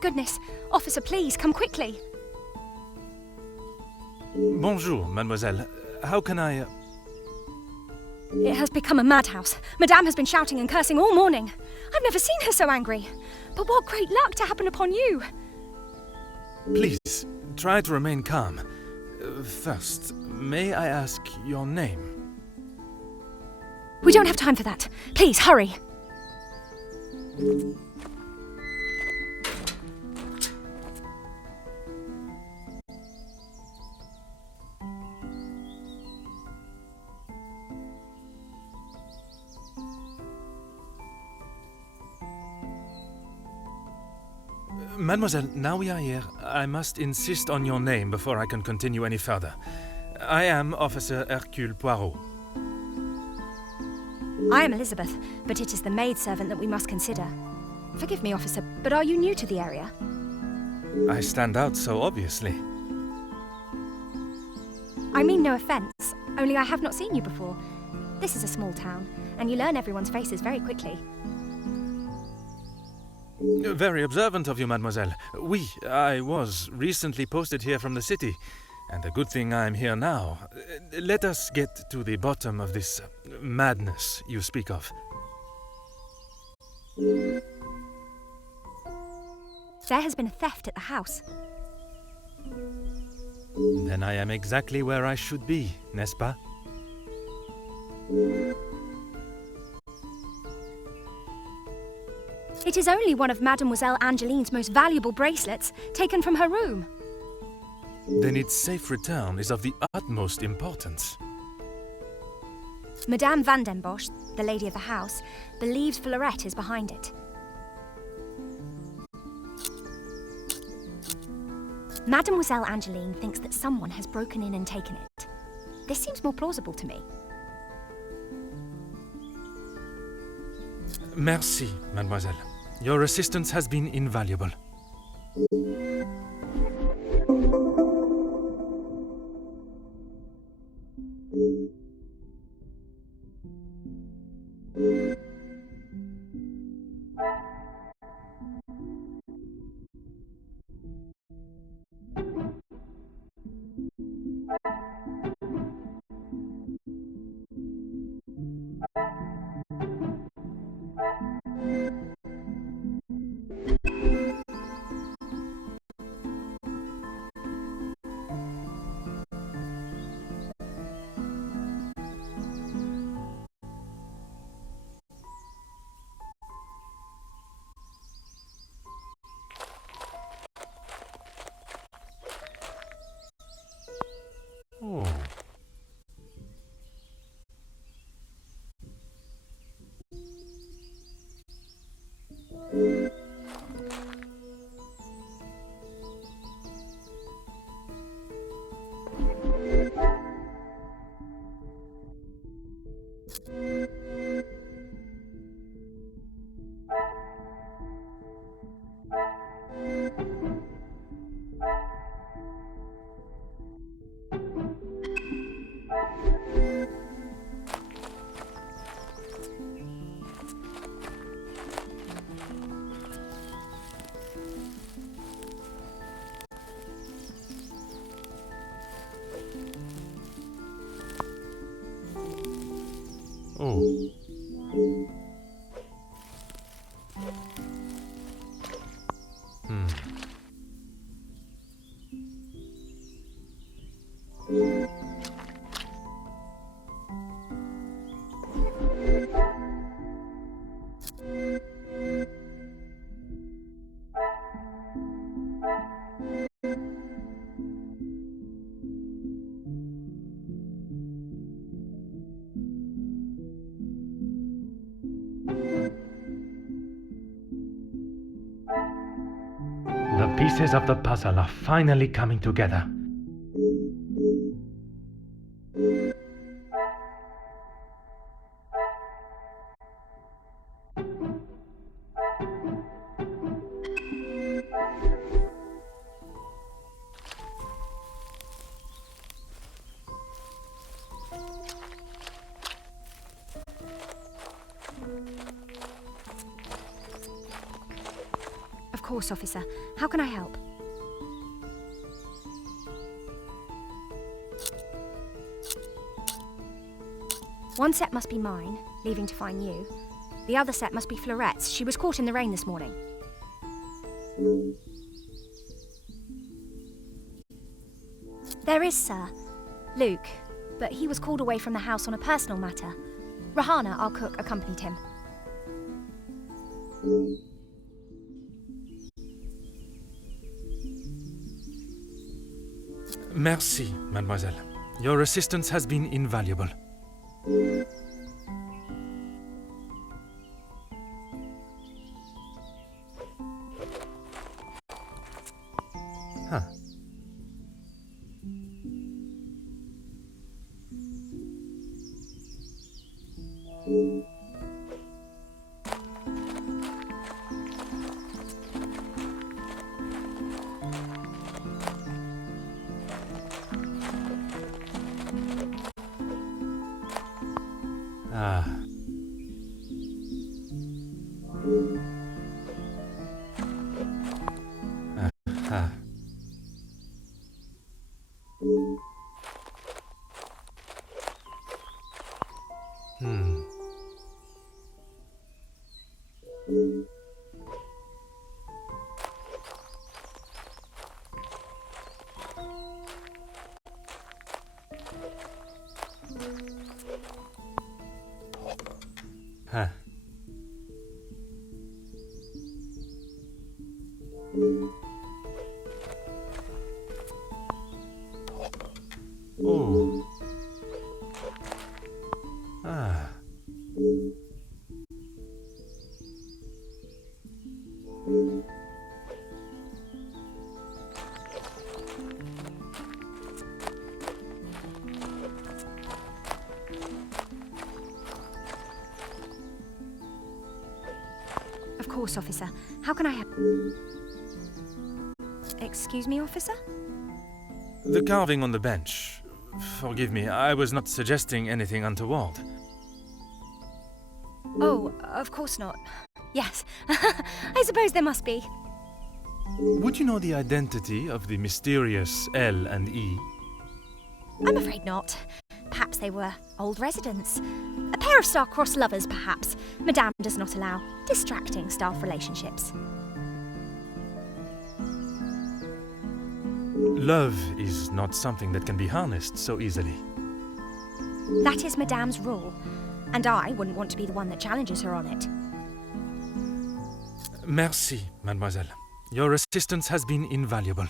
Thank goodness. Officer, please, come quickly. Bonjour, mademoiselle. How can I... It has become a madhouse. Madame has been shouting and cursing all morning. I've never seen her so angry. But what great luck to happen upon you. Please, try to remain calm. First, may I ask your name? We don't have time for that. Please, hurry. Mademoiselle, now we are here, I must insist on your name before I can continue any further. I am Officer Hercule Poirot. I am Elizabeth, but it is the maidservant that we must consider. Forgive me, officer, but are you new to the area? I stand out so obviously. I mean no offence, only I have not seen you before. This is a small town, and you learn everyone's faces very quickly. Very observant of you, mademoiselle. Oui, I was recently posted here from the city, and a good thing I'm here now. Let us get to the bottom of this madness you speak of. There has been a theft at the house. Then I am exactly where I should be, n'est-ce pas? It is only one of Mademoiselle Angeline's most valuable bracelets, taken from her room. Then its safe return is of the utmost importance. Madame Van den Bosch, the lady of the house, believes Florette is behind it. Mademoiselle Angeline thinks that someone has broken in and taken it. This seems more plausible to me. Merci, mademoiselle. Your assistance has been invaluable. Oh. Oh. The pieces of the puzzle are finally coming together. Of course, officer. How can I help? One set must be mine, leaving to find you. The other set must be Florette's. She was caught in the rain this morning. There is, sir. Luke, but he was called away from the house on a personal matter. Rahana, our cook, accompanied him. Merci, mademoiselle. Your assistance has been invaluable. Huh. Ah. Ah. Hmm. Huh. Oh. Ah. Of course, officer. How can I help? Excuse me, officer? The carving on the bench. Forgive me, I was not suggesting anything untoward. Oh, of course not. Yes, I suppose there must be. Would you know the identity of the mysterious L and E? I'm afraid not. Perhaps they were old residents. A pair of star-crossed lovers, perhaps. Madame does not allow distracting staff relationships. Love is not something that can be harnessed so easily. That is Madame's rule, and I wouldn't want to be the one that challenges her on it. Merci, mademoiselle. Your assistance has been invaluable.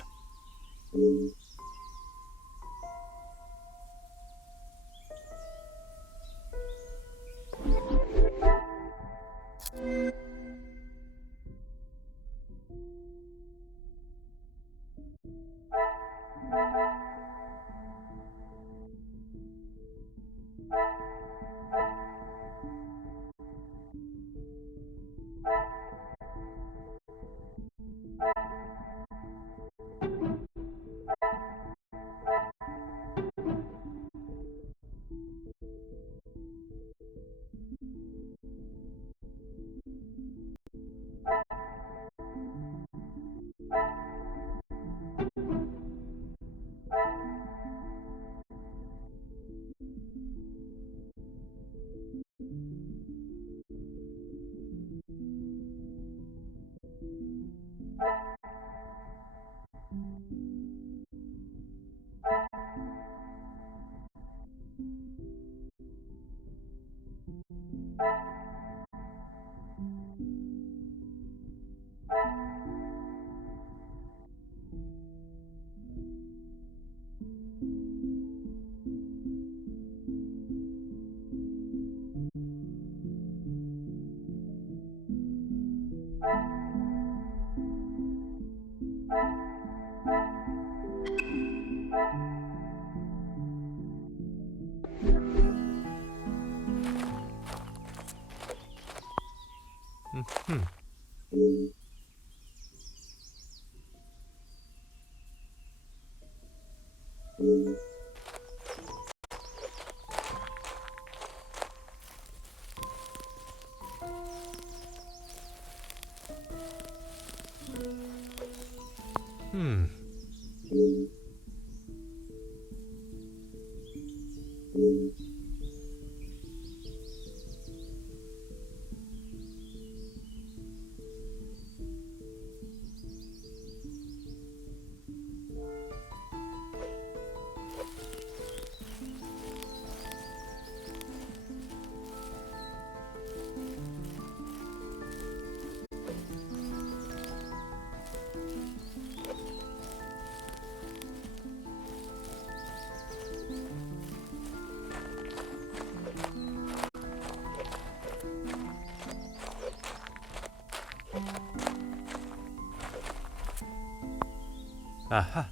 Aha.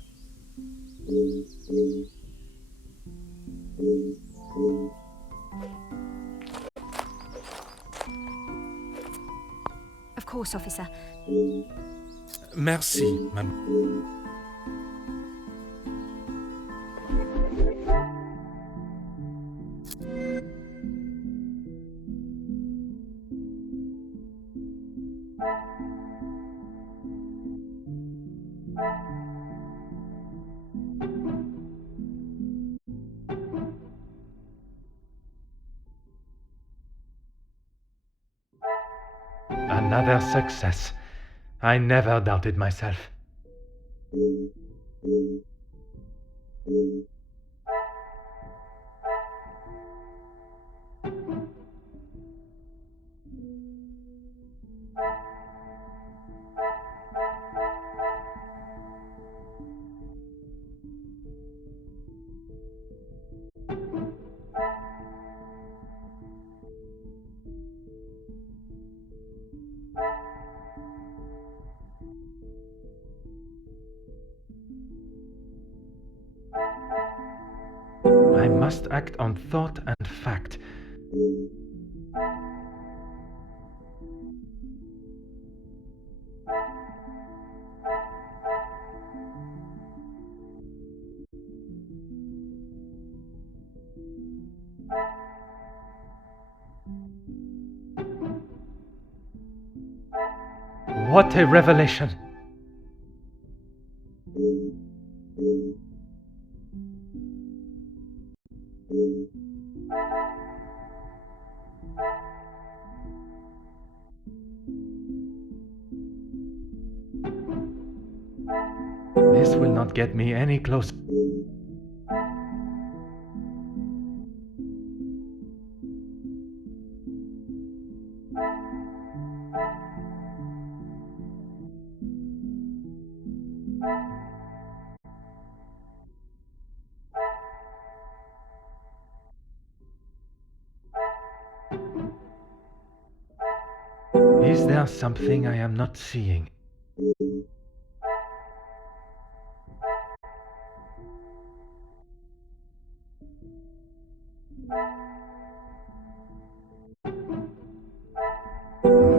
Of course, officer. Merci, madame. Another success. I never doubted myself. I must act on thought and fact. What a revelation! This will not get me any closer. Is there something I am not seeing?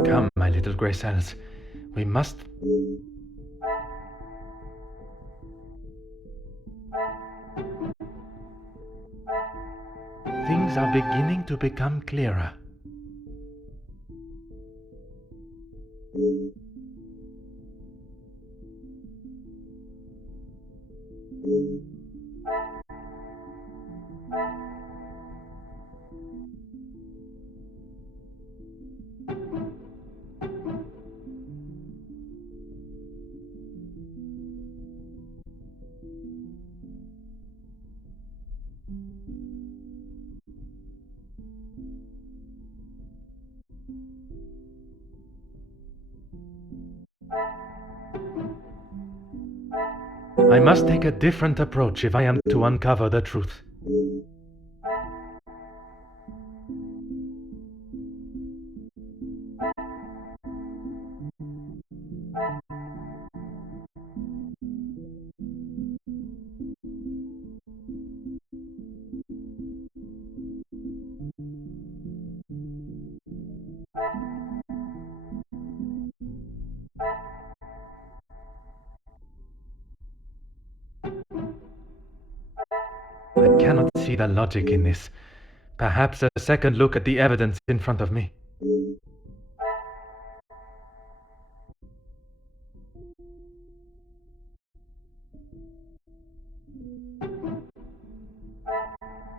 Come, my little grey cells. We must... Things are beginning to become clearer. I must take a different approach if I am to uncover the truth. I cannot see the logic in this. Perhaps a second look at the evidence in front of me.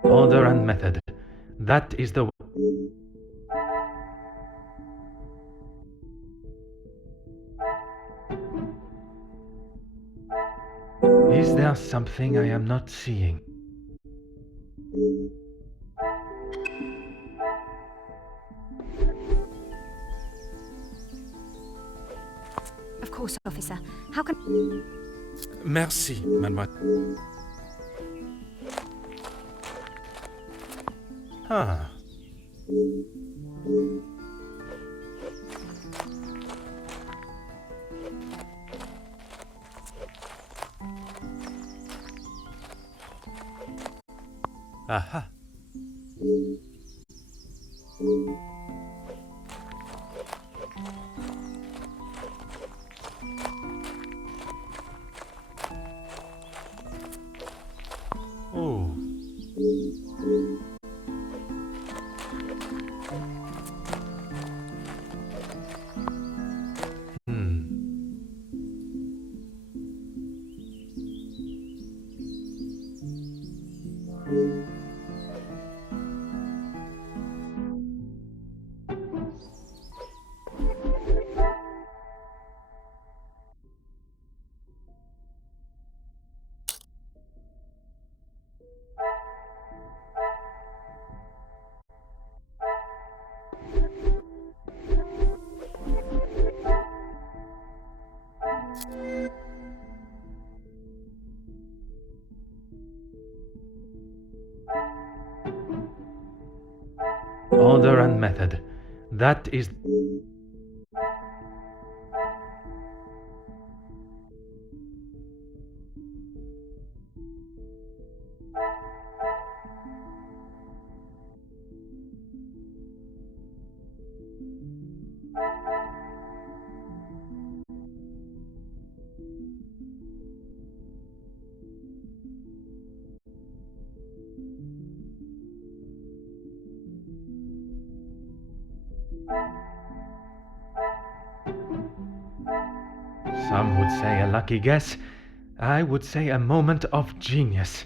Order and method. That is the way. Is there something I am not seeing? Of course, officer. How can... Merci, mademoiselle. Ah. Aha. Oh. Order and method. That is... Some would say a lucky guess. I would say a moment of genius.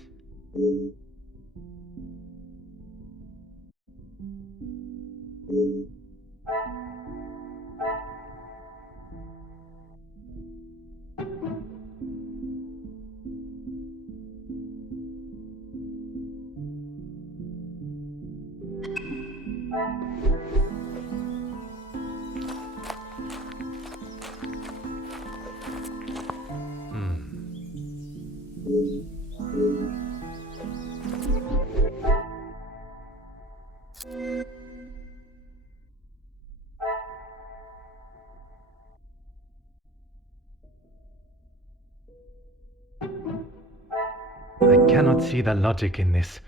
I cannot see the logic in this.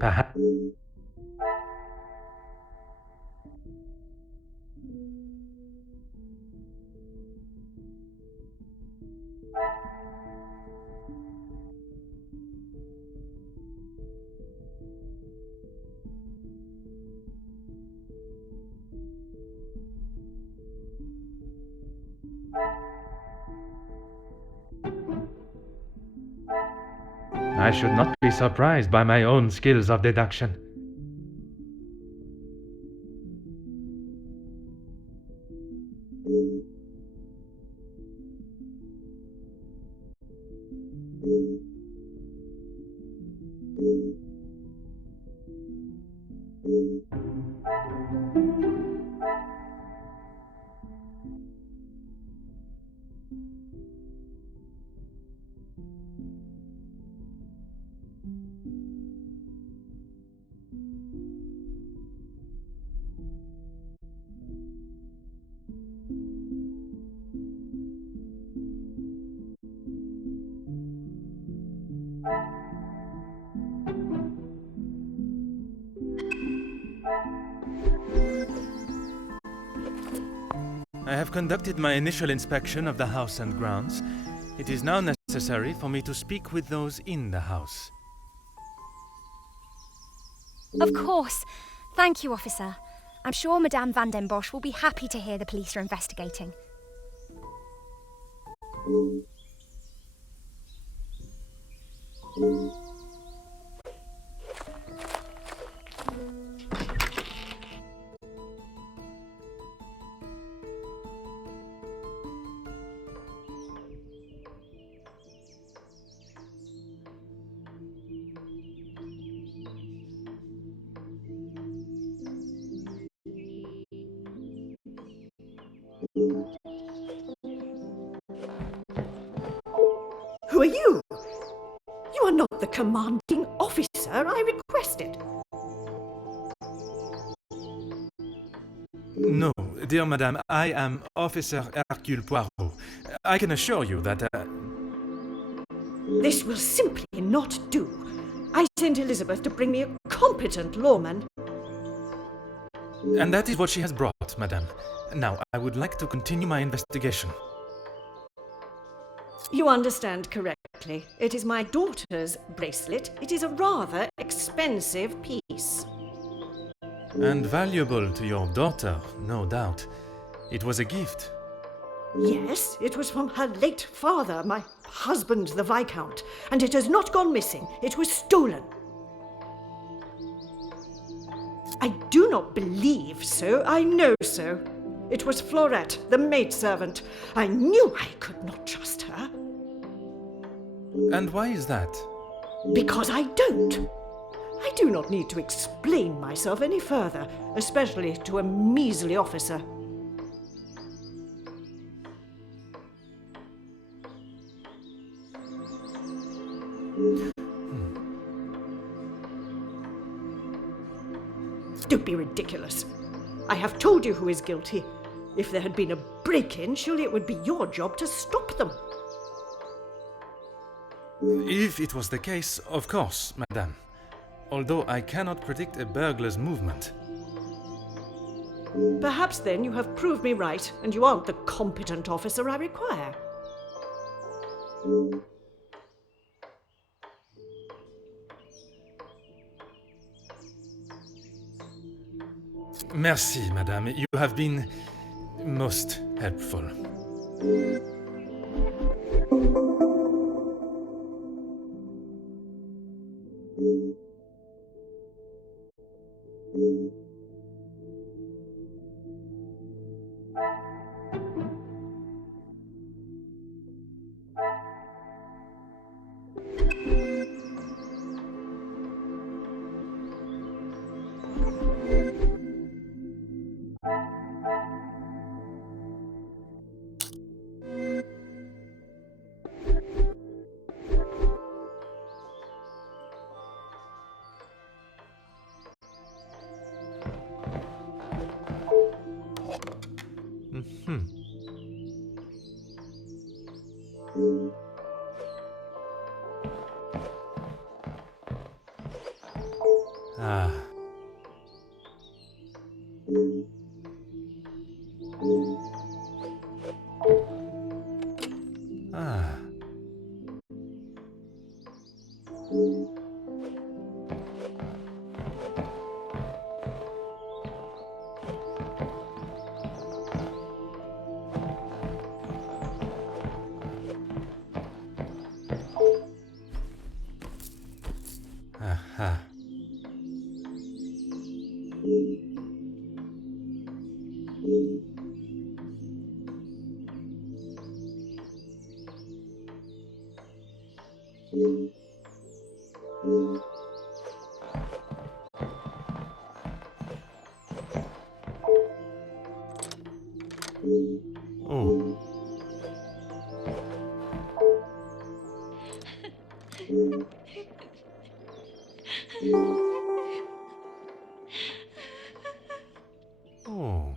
Perhaps... I should not be surprised by my own skills of deduction. I have conducted my initial inspection of the house and grounds. It is now necessary for me to speak with those in the house. Of course. Thank you, officer. I'm sure Madame Van den Bosch will be happy to hear the police are investigating. Who are you? You are not the commanding officer I requested. No, dear madame, I am Officer Hercule Poirot. I can assure you that... This will simply not do. I sent Elizabeth to bring me a competent lawman. And that is what she has brought, madame. Now, I would like to continue my investigation. You understand correctly. It is my daughter's bracelet. It is a rather expensive piece. And valuable to your daughter, no doubt. It was a gift. Yes, it was from her late father, my husband, the Viscount, and it has not gone missing. It was stolen. I do not believe so. I know so. It was Florette, the maidservant. I knew I could not trust her. And why is that? Because I don't. I do not need to explain myself any further, especially to a measly officer. Don't be ridiculous. I have told you who is guilty. If there had been a break-in, surely it would be your job to stop them. If it was the case, of course, madame. Although I cannot predict a burglar's movement. Perhaps then you have proved me right, and you aren't the competent officer I require. Merci, madame. You have been most helpful. Ah. Ah. Aha. Oh. Oh.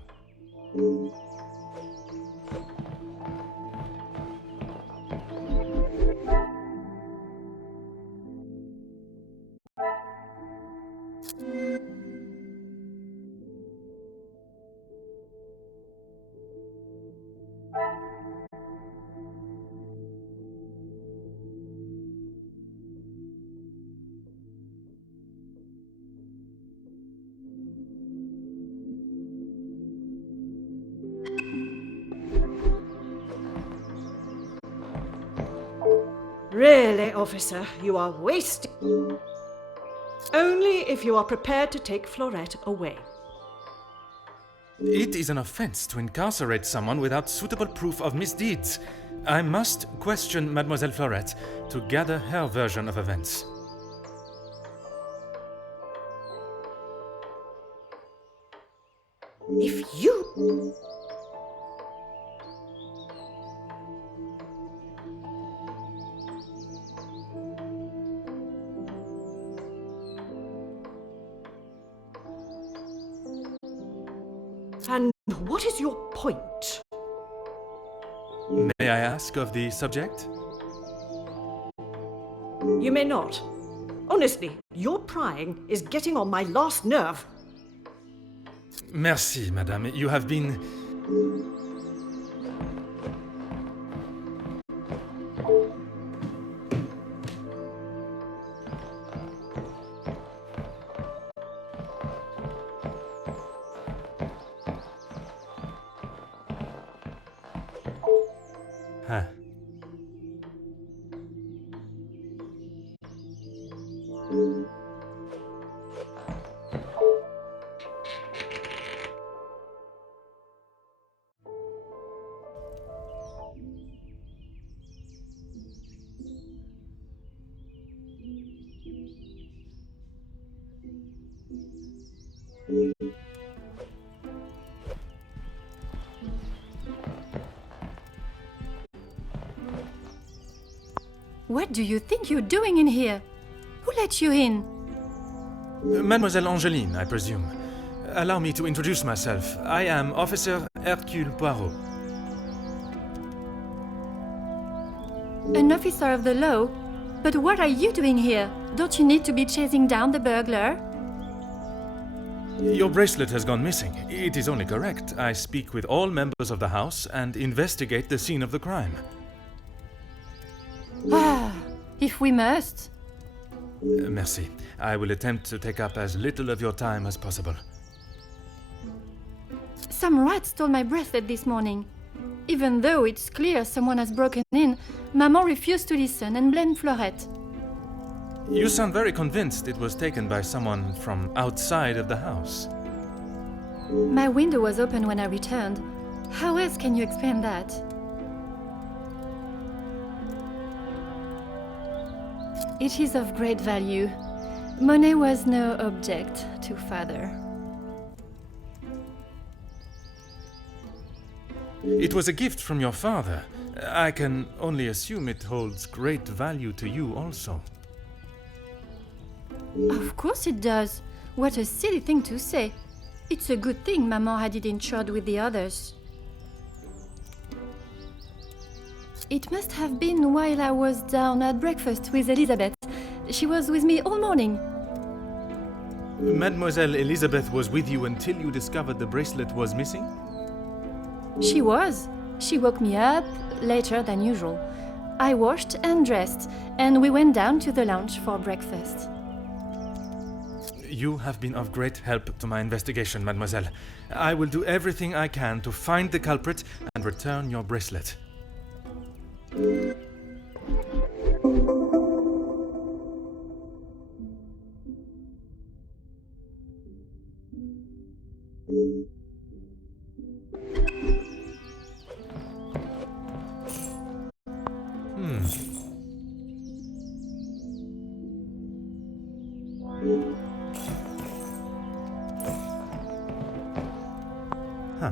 Really, officer, you are wasting. Only if you are prepared to take Florette away. It is an offense to incarcerate someone without suitable proof of misdeeds. I must question Mademoiselle Florette to gather her version of events. If you... And what is your point? May I ask of the subject? You may not. Honestly, your prying is getting on my last nerve. Merci, madame. You have been... Huh. What do you think you're doing in here? Who let you in? Mademoiselle Angeline, I presume. Allow me to introduce myself. I am Officer Hercule Poirot. An officer of the law? But what are you doing here? Don't you need to be chasing down the burglar? Your bracelet has gone missing. It is only correct. I speak with all members of the house and investigate the scene of the crime. Ah, if we must. Merci. I will attempt to take up as little of your time as possible. Some rat stole my bracelet this morning. Even though it's clear someone has broken in, Maman refused to listen and blamed Florette. You sound very convinced it was taken by someone from outside of the house. My window was open when I returned. How else can you explain that? It is of great value. Money was no object to father. It was a gift from your father. I can only assume it holds great value to you also. Of course it does. What a silly thing to say. It's a good thing Maman had it insured with the others. It must have been while I was down at breakfast with Elizabeth. She was with me all morning. Mademoiselle Elizabeth was with you until you discovered the bracelet was missing? She was. She woke me up later than usual. I washed and dressed, and we went down to the lounge for breakfast. You have been of great help to my investigation, mademoiselle. I will do everything I can to find the culprit and return your bracelet. Huh.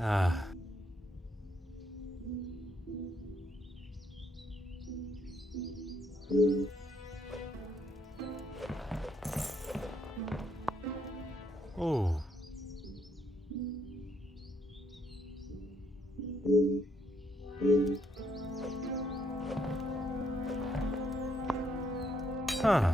Ah. Oh. Huh.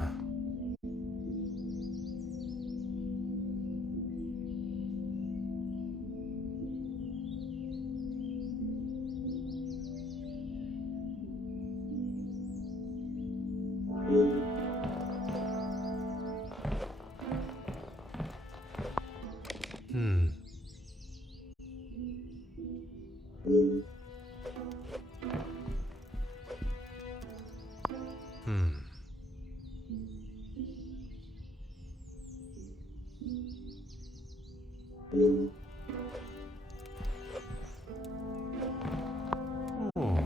Hmm. Oh.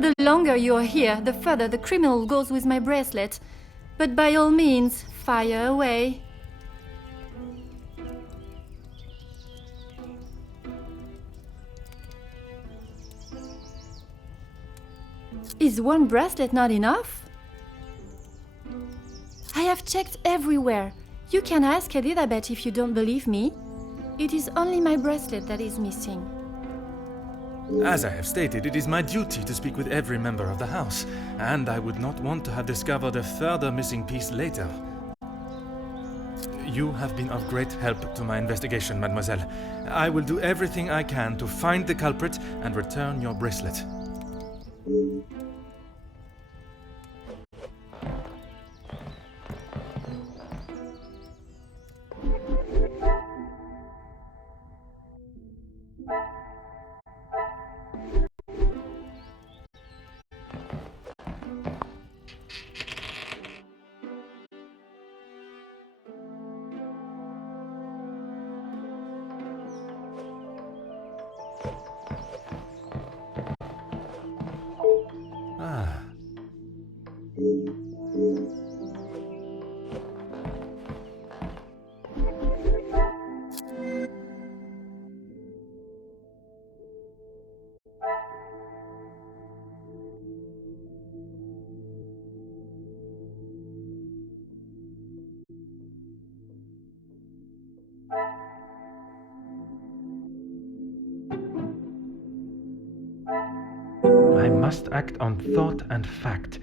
The longer you are here, the further the criminal goes with my bracelet. But by all means, fire away. Is one bracelet not enough? I have checked everywhere. You can ask Elizabeth if you don't believe me. It is only my bracelet that is missing. As I have stated, it is my duty to speak with every member of the house, and I would not want to have discovered a further missing piece later. You have been of great help to my investigation, mademoiselle. I will do everything I can to find the culprit and return your bracelet. Ah. I must act on thought and fact.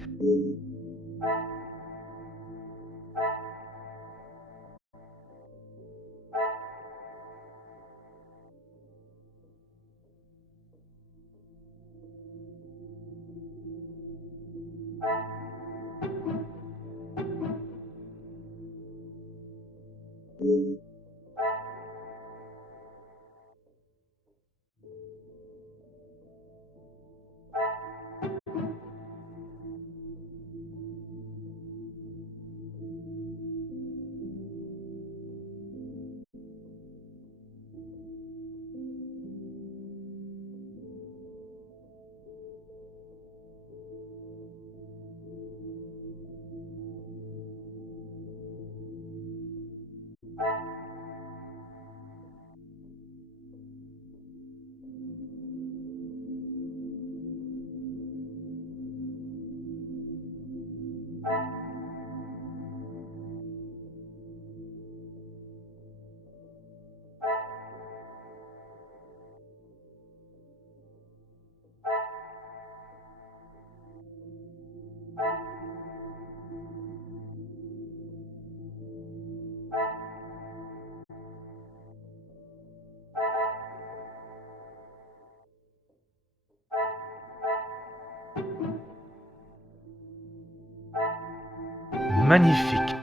Magnifique.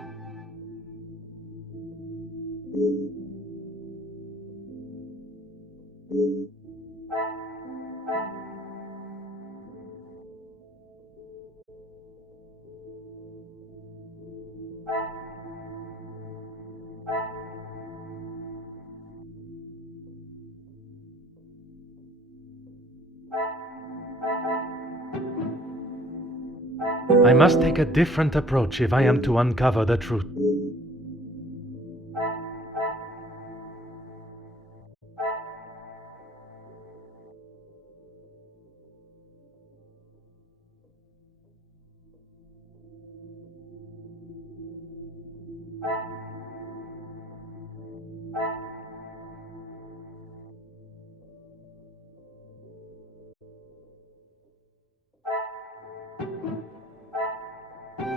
I must take a different approach if I am to uncover the truth.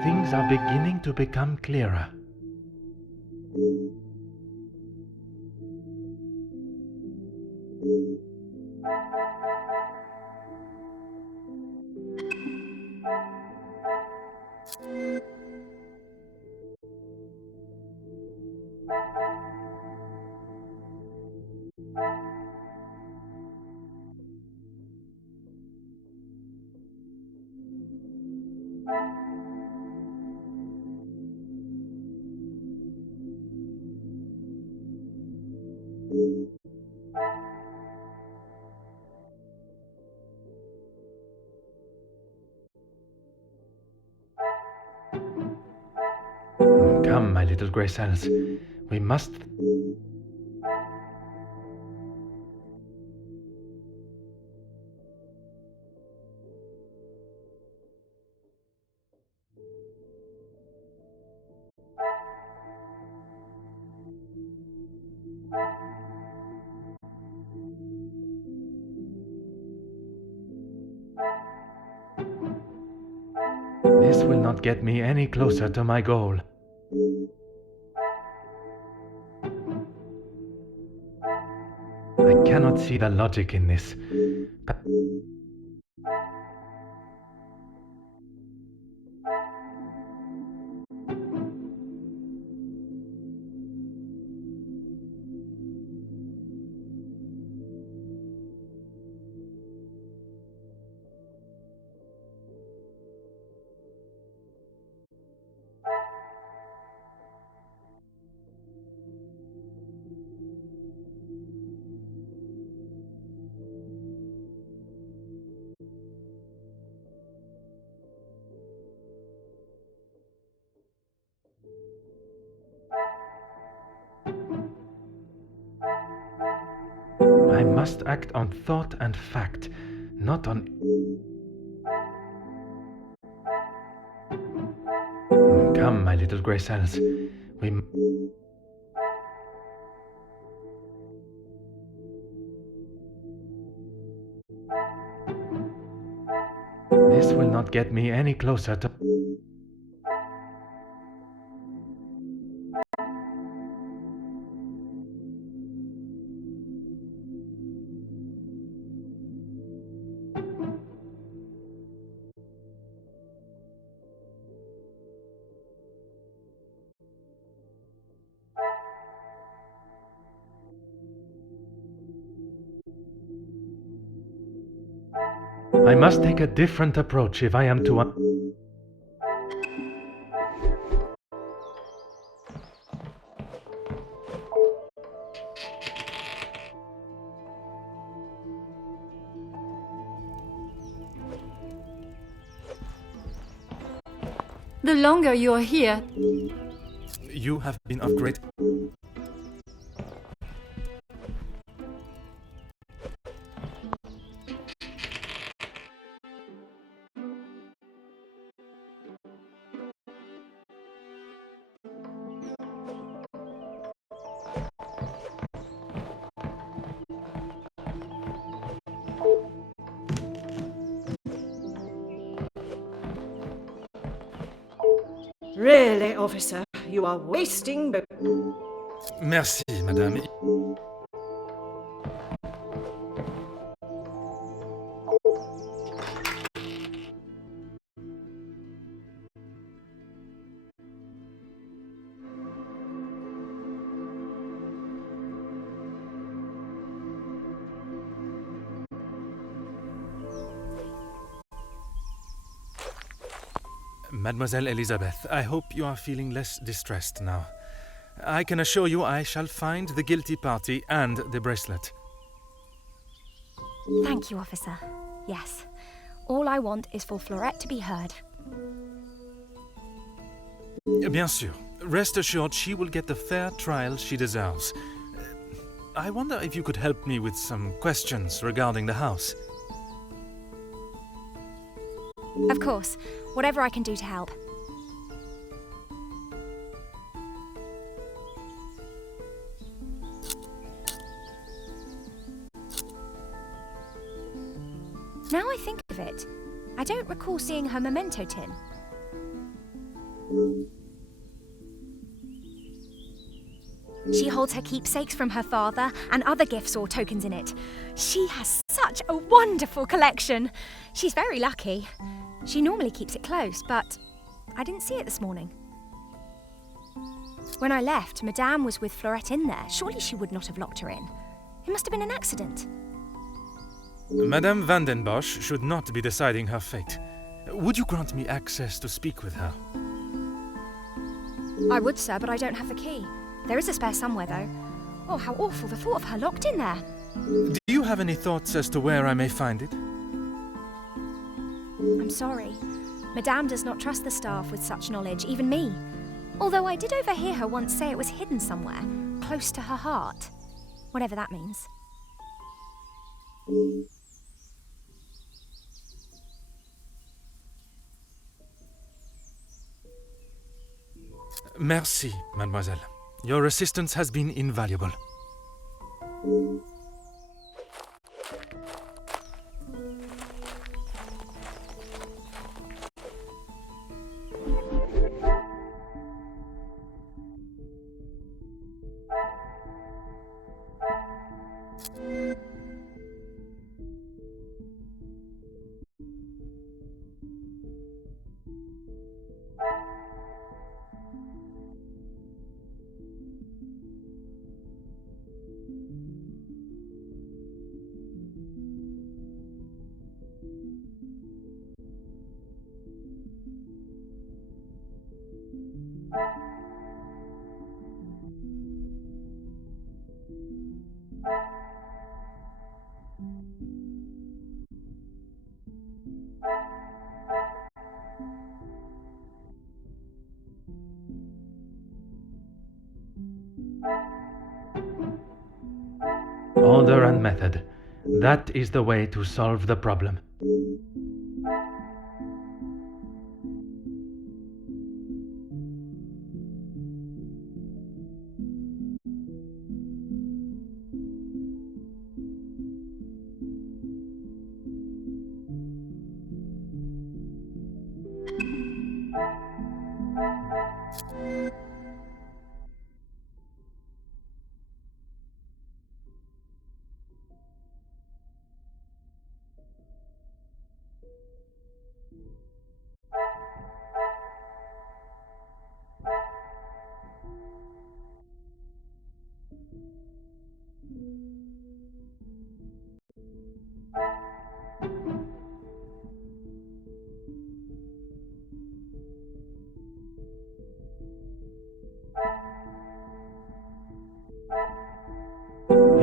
Things are beginning to become clearer. Come, my little grey cells. We must... This will not get me any closer to my goal. I cannot see the logic in this. But I must act on thought and fact, not on... Come, my little grey cells. This will not get me any closer to... I must take a different approach if I am to... The longer you are here, You have been of great... Really, officer, you are wasting... Merci, madame. Mademoiselle Elizabeth, I hope you are feeling less distressed now. I can assure you I shall find the guilty party and the bracelet. Thank you, officer. Yes. All I want is for Florette to be heard. Bien sûr. Rest assured she will get the fair trial she deserves. I wonder if you could help me with some questions regarding the house. Of course. Whatever I can do to help. Now I think of it, I don't recall seeing her memento tin. She holds her keepsakes from her father and other gifts or tokens in it. She has such a wonderful collection. She's very lucky. She normally keeps it close, but I didn't see it this morning. When I left, Madame was with Florette in there. Surely she would not have locked her in. It must have been an accident. Madame Van den Bosch should not be deciding her fate. Would you grant me access to speak with her? I would, sir, but I don't have the key. There is a spare somewhere, though. Oh, how awful, the thought of her locked in there. Do you have any thoughts as to where I may find it? I'm sorry. Madame does not trust the staff with such knowledge, even me. Although I did overhear her once say it was hidden somewhere, close to her heart. Whatever that means. Merci, mademoiselle. Your assistance has been invaluable. Order and method. That is the way to solve the problem.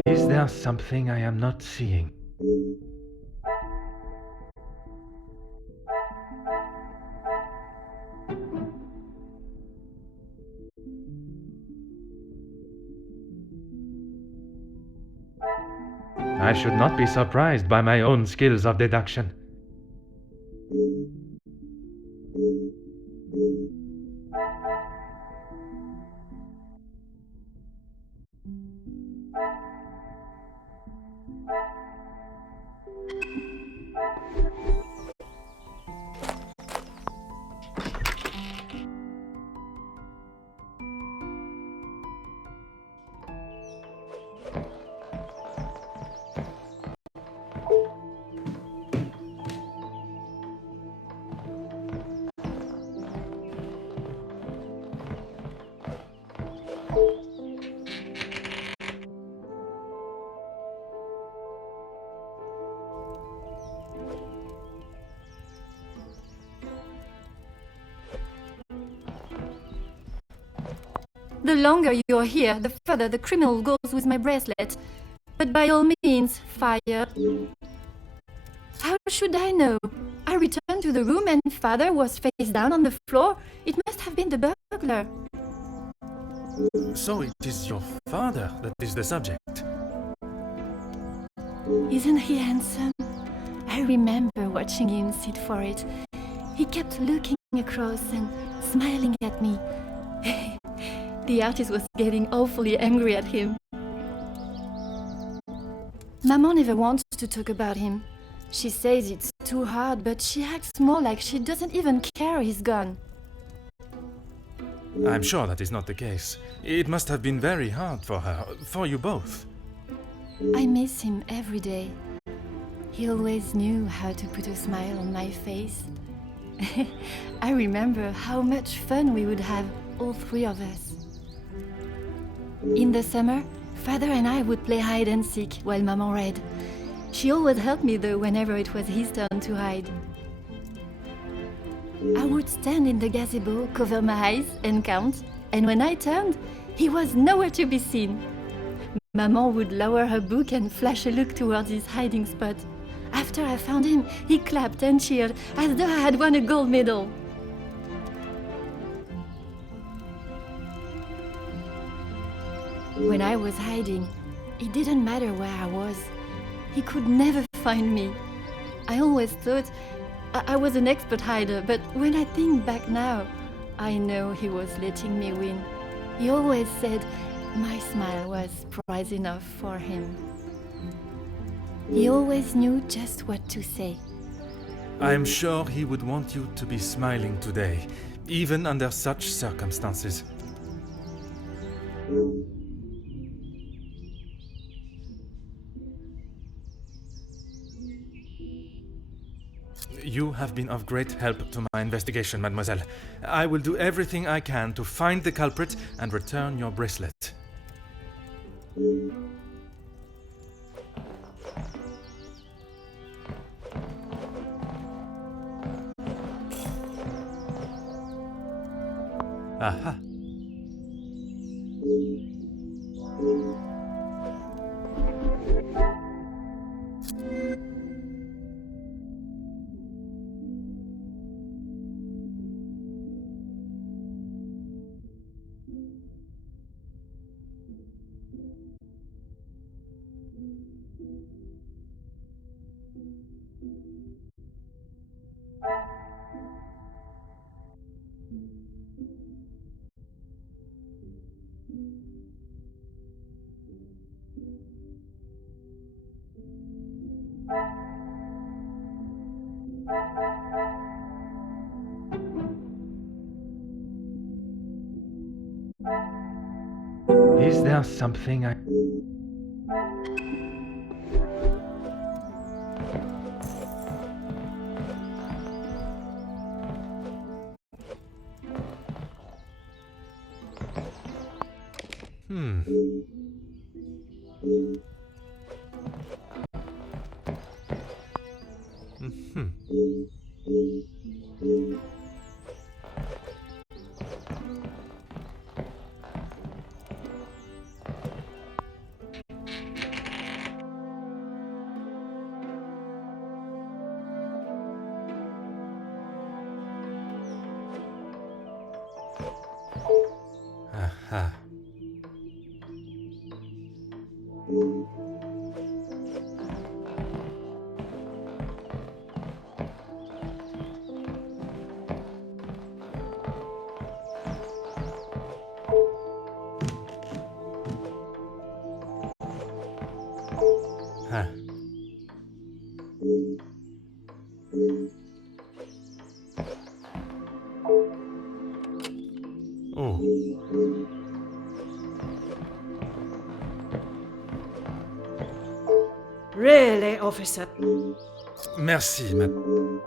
Is there something I am not seeing? I should not be surprised by my own skills of deduction. The longer you're here, the further the criminal goes with my bracelet. But by all means, fire. How should I know? I returned to the room and father was face down on the floor. It must have been the burglar. So it is your father that is the subject. Isn't he handsome? I remember watching him sit for it. He kept looking across and smiling at me. The artist was getting awfully angry at him. Maman never wants to talk about him. She says it's too hard, but she acts more like she doesn't even care he's gone. I'm sure that is not the case. It must have been very hard for her, for you both. I miss him every day. He always knew how to put a smile on my face. I remember how much fun we would have, all three of us. In the summer, father and I would play hide and seek while Maman read. She always helped me though whenever it was his turn to hide. I would stand in the gazebo, cover my eyes and count, and when I turned, he was nowhere to be seen. Maman would lower her book and flash a look towards his hiding spot. After I found him, he clapped and cheered as though I had won a gold medal. When I was hiding, it didn't matter where I was. He could never find me. I always thought I was an expert hider, but when I think back now, I know he was letting me win. He always said, My smile was prize enough for him. He always knew just what to say. I'm sure he would want you to be smiling today, even under such circumstances. You have been of great help to my investigation, mademoiselle. I will do everything I can to find the culprit and return your bracelet. Aha. Is there something I... Aha. Huh. Oh. Really, officer? Merci, madame.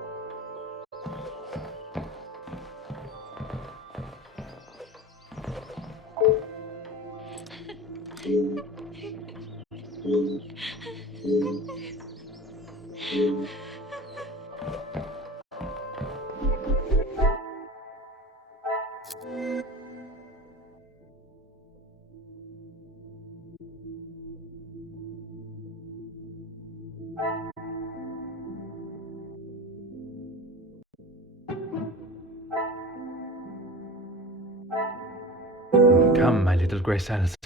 Come, my little grey cells.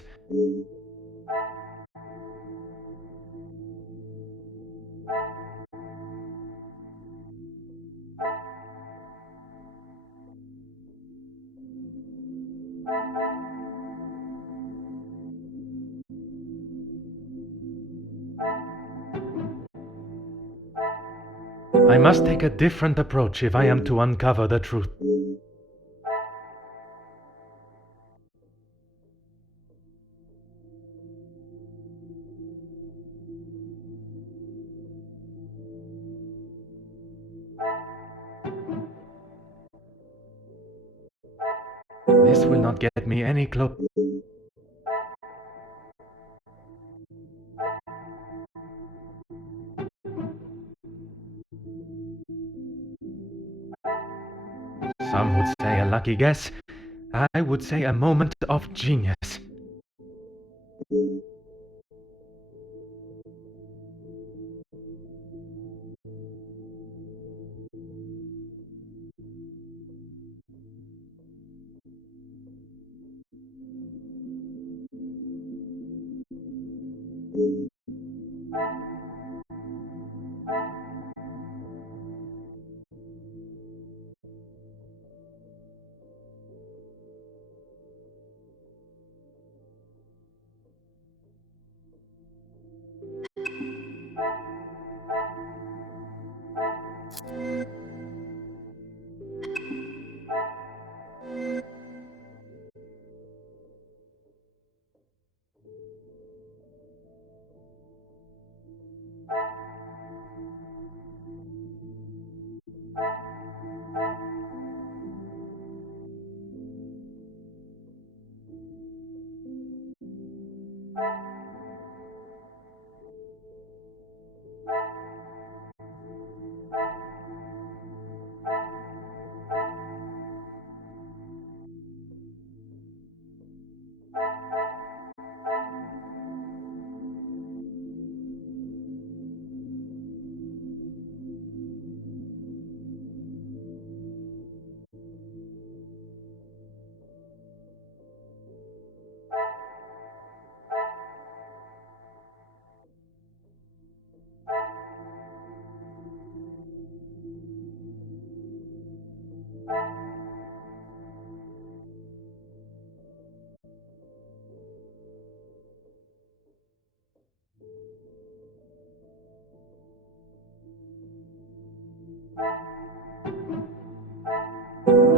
I must take a different approach if I am to uncover the truth. This will not get me any closer. Some would say a lucky guess. I would say a moment of genius.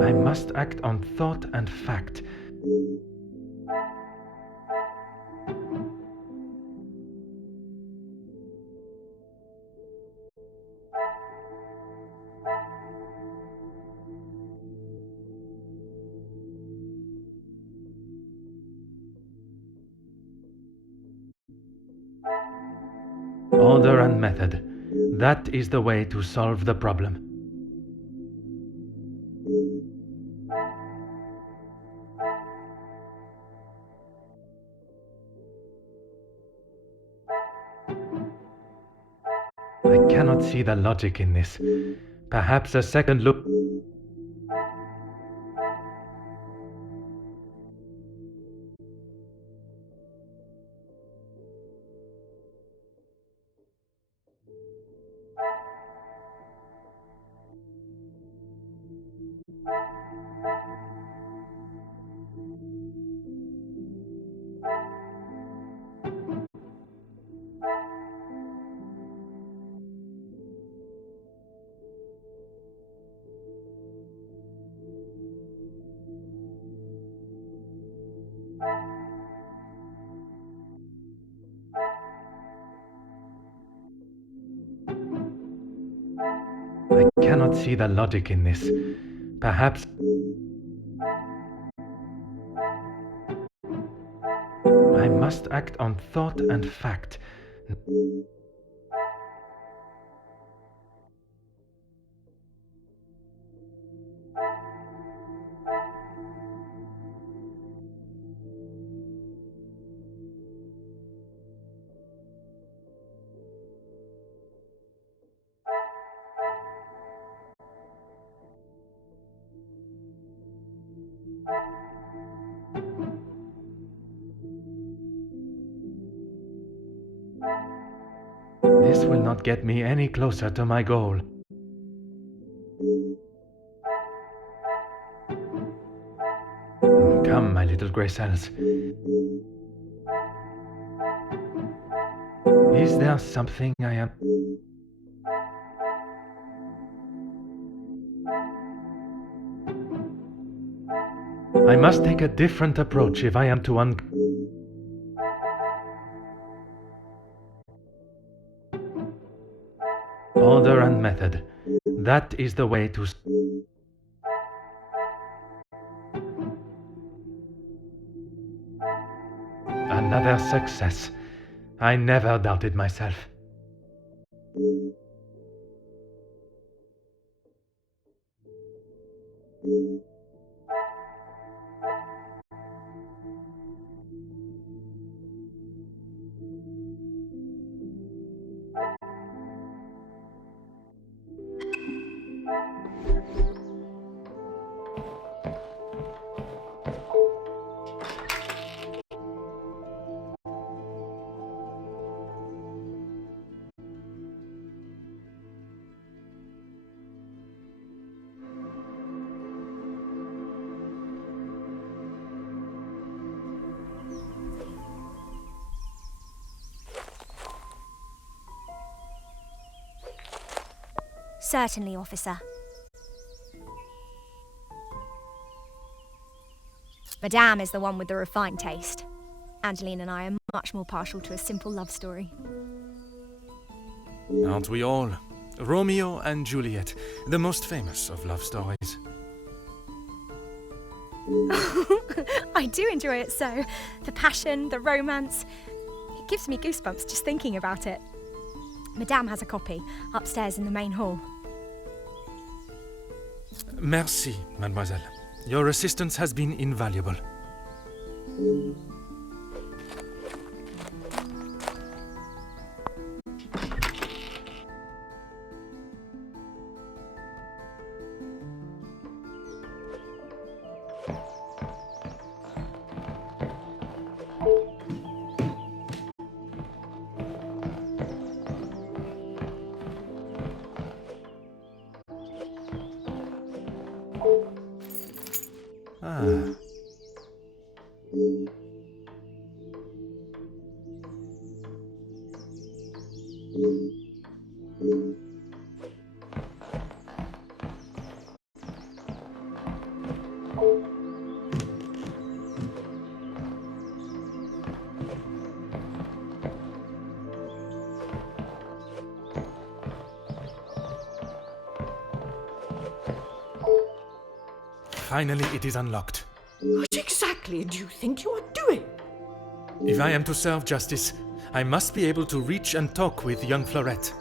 I must act on thought and fact. Order and method. That is the way to solve the problem. I cannot see the logic in this. Perhaps a second look... I cannot see the logic in this. Perhaps... I must act on thought and fact. This will not get me any closer to my goal. Come, my little grey cells. Is there something I am... I must take a different approach if I am to Order and method. That is the way to... Another success. I never doubted myself. Certainly, officer. Madame is the one with the refined taste. Angeline and I are much more partial to a simple love story. Aren't we all? Romeo and Juliet, the most famous of love stories. I do enjoy it so. The passion, the romance. It gives me goosebumps just thinking about it. Madame has a copy upstairs in the main hall. Merci, mademoiselle. Your assistance has been invaluable. Finally, it is unlocked. What exactly do you think you are doing? If I am to serve justice, I must be able to reach and talk with young Florette.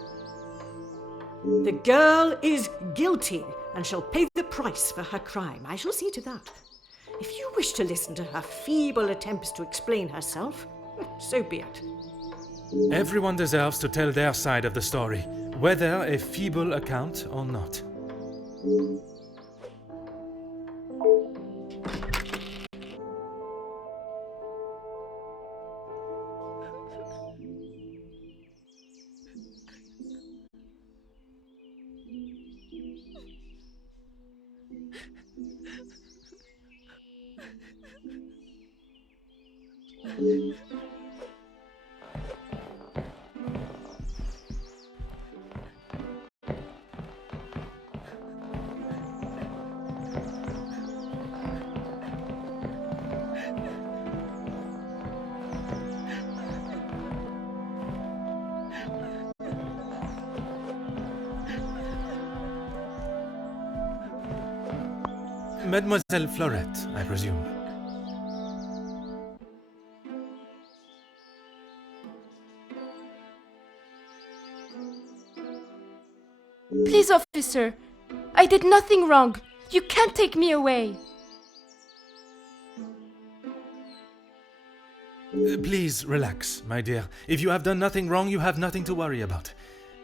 The girl is guilty and shall pay the price for her crime. I shall see to that. If you wish to listen to her feeble attempts to explain herself, so be it. Everyone deserves to tell their side of the story, whether a feeble account or not. Mademoiselle Florette, I presume. Please, officer. I did nothing wrong. You can't take me away. Please relax, my dear. If you have done nothing wrong, you have nothing to worry about.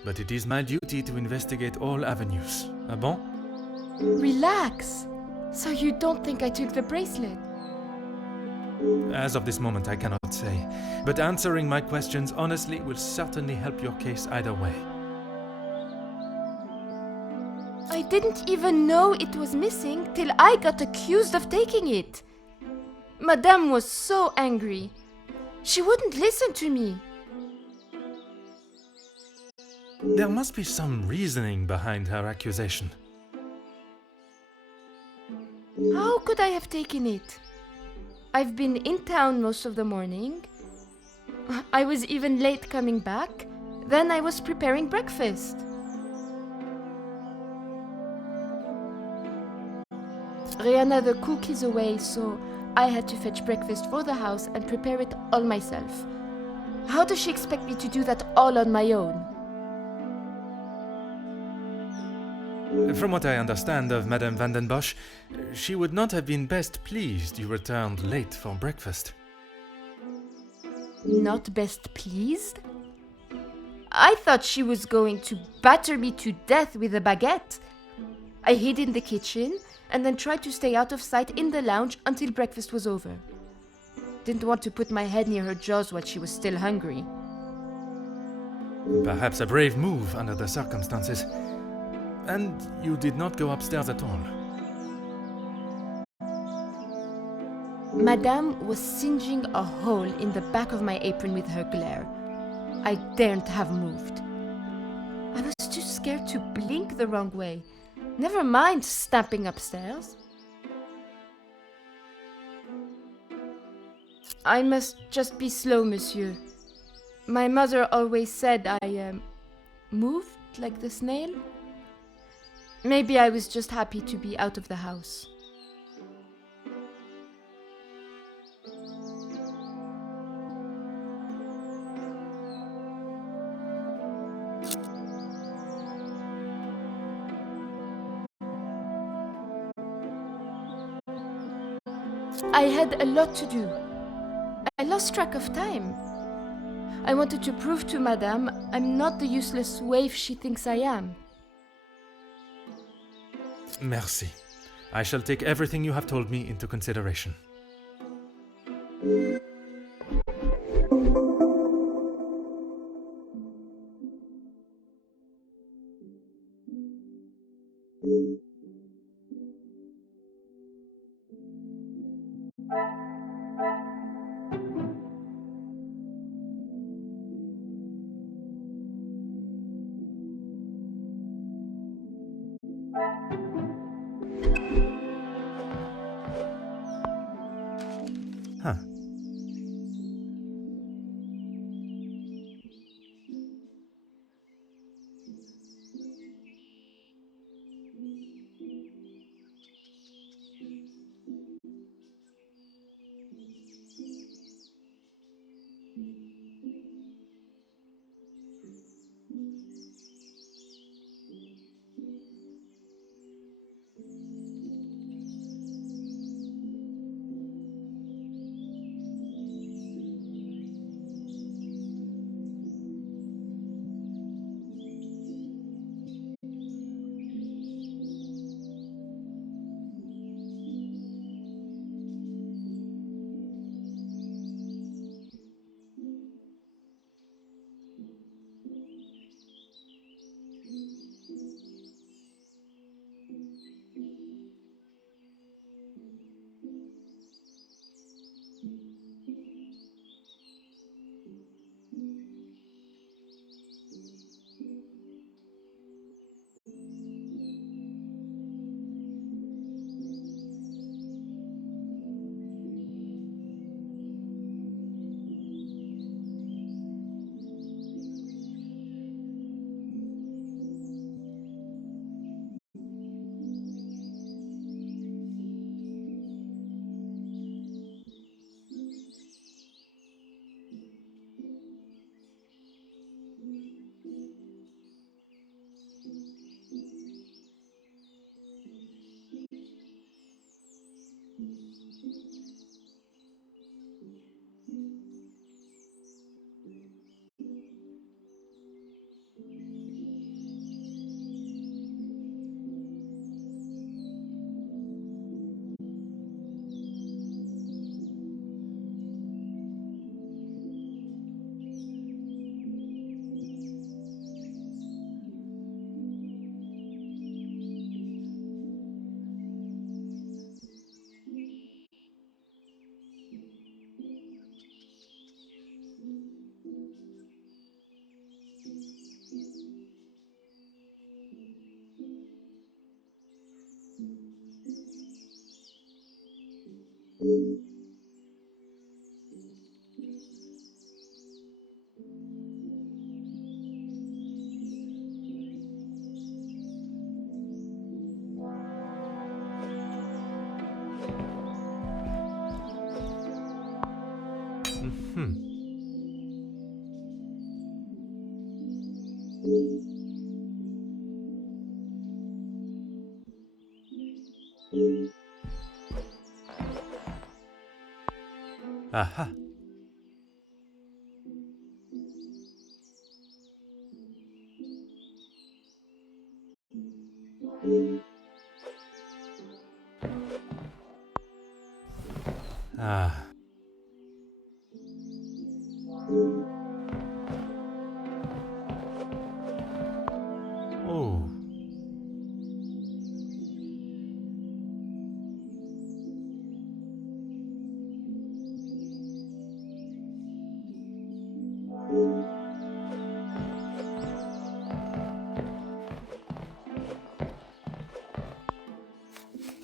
But it is my duty to investigate all avenues. Ah bon? Relax. So you don't think I took the bracelet? As of this moment, I cannot say. But answering my questions honestly will certainly help your case either way. I didn't even know it was missing till I got accused of taking it. Madame was so angry. She wouldn't listen to me. There must be some reasoning behind her accusation. How could I have taken it? I've been in town most of the morning. I was even late coming back. Then I was preparing breakfast. Rihanna the cook is away, so I had to fetch breakfast for the house and prepare it all myself. How does she expect me to do that all on my own? From what I understand of Madame Van den Bosch, she would not have been best pleased you returned late for breakfast. Not best pleased? I thought she was going to batter me to death with a baguette. I hid in the kitchen and then tried to stay out of sight in the lounge until breakfast was over. Didn't want to put my head near her jaws while she was still hungry. Perhaps a brave move under the circumstances. And you did not go upstairs at all. Madame was singeing a hole in the back of my apron with her glare. I daren't have moved. I was too scared to blink the wrong way. Never mind stamping upstairs. I must just be slow, monsieur. My mother always said I moved like the snail. Maybe I was just happy to be out of the house. I had a lot to do. I lost track of time. I wanted to prove to Madame I'm not the useless waif she thinks I am. Merci. I shall take everything you have told me into consideration. Huh. Aha. Ah. Oh.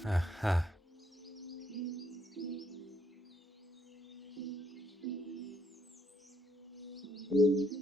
Aha. Oh.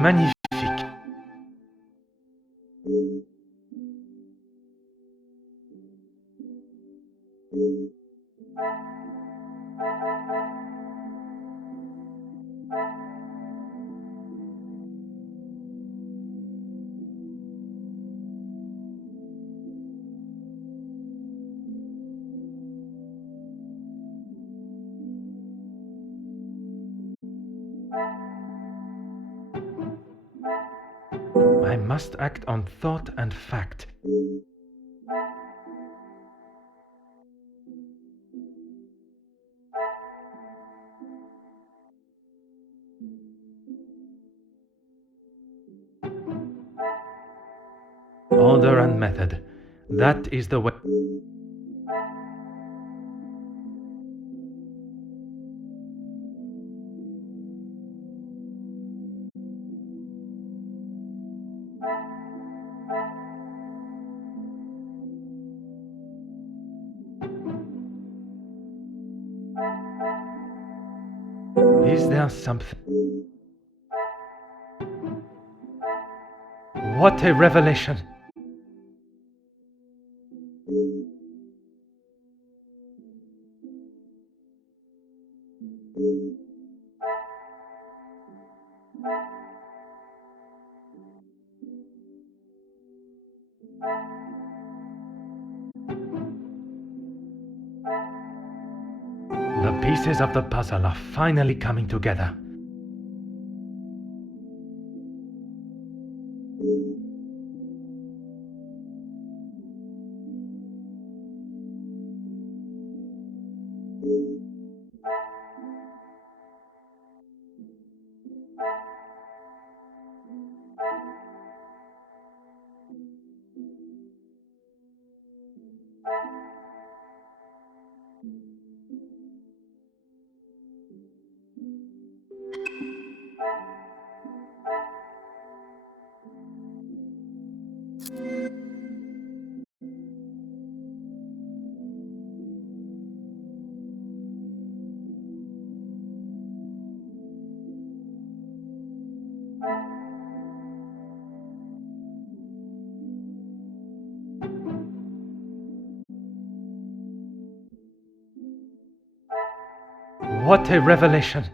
Magnifique. I must act on thought and fact. Order and method. That is the way. Is there something? What a revelation! The pieces of the puzzle are finally coming together. What a revelation!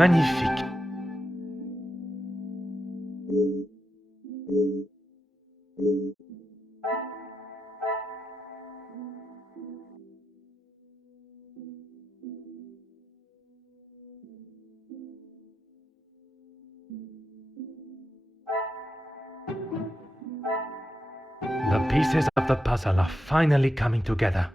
Magnifique! The pieces of the puzzle are finally coming together.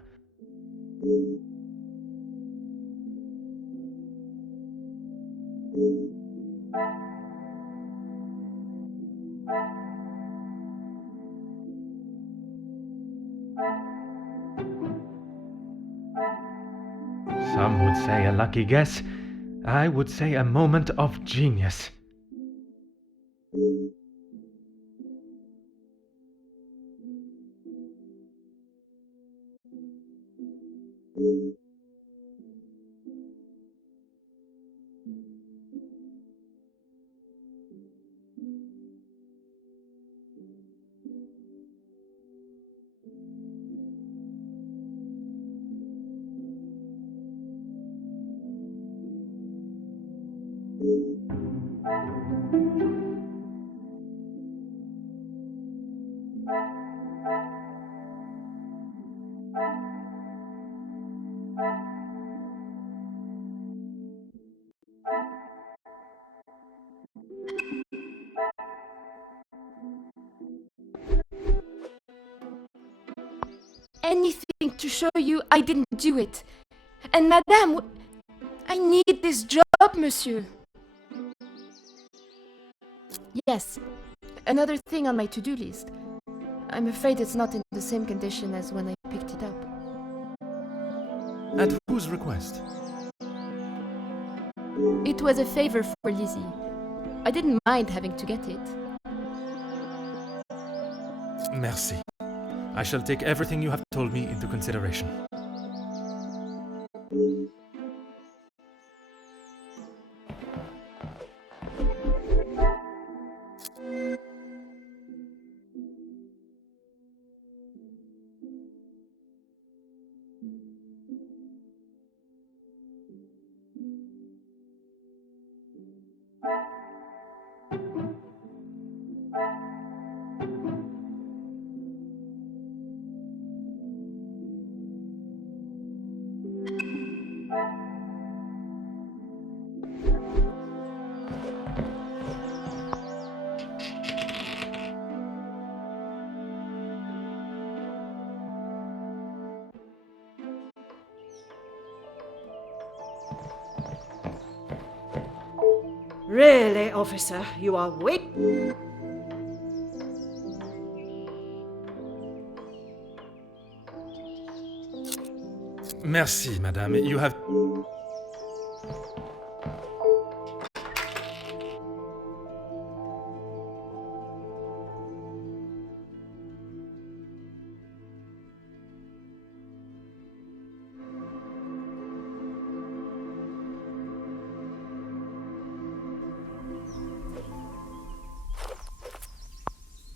Some would say a lucky guess. I would say a moment of genius. Anything to show you I didn't do it. And Madame, I need this job, monsieur. Yes, another thing on my to-do list. I'm afraid it's not in the same condition as when I picked it up. At whose request? It was a favor for Lizzie. I didn't mind having to get it. Merci. I shall take everything you have told me into consideration. Really, officer, you are Merci, madame. You have...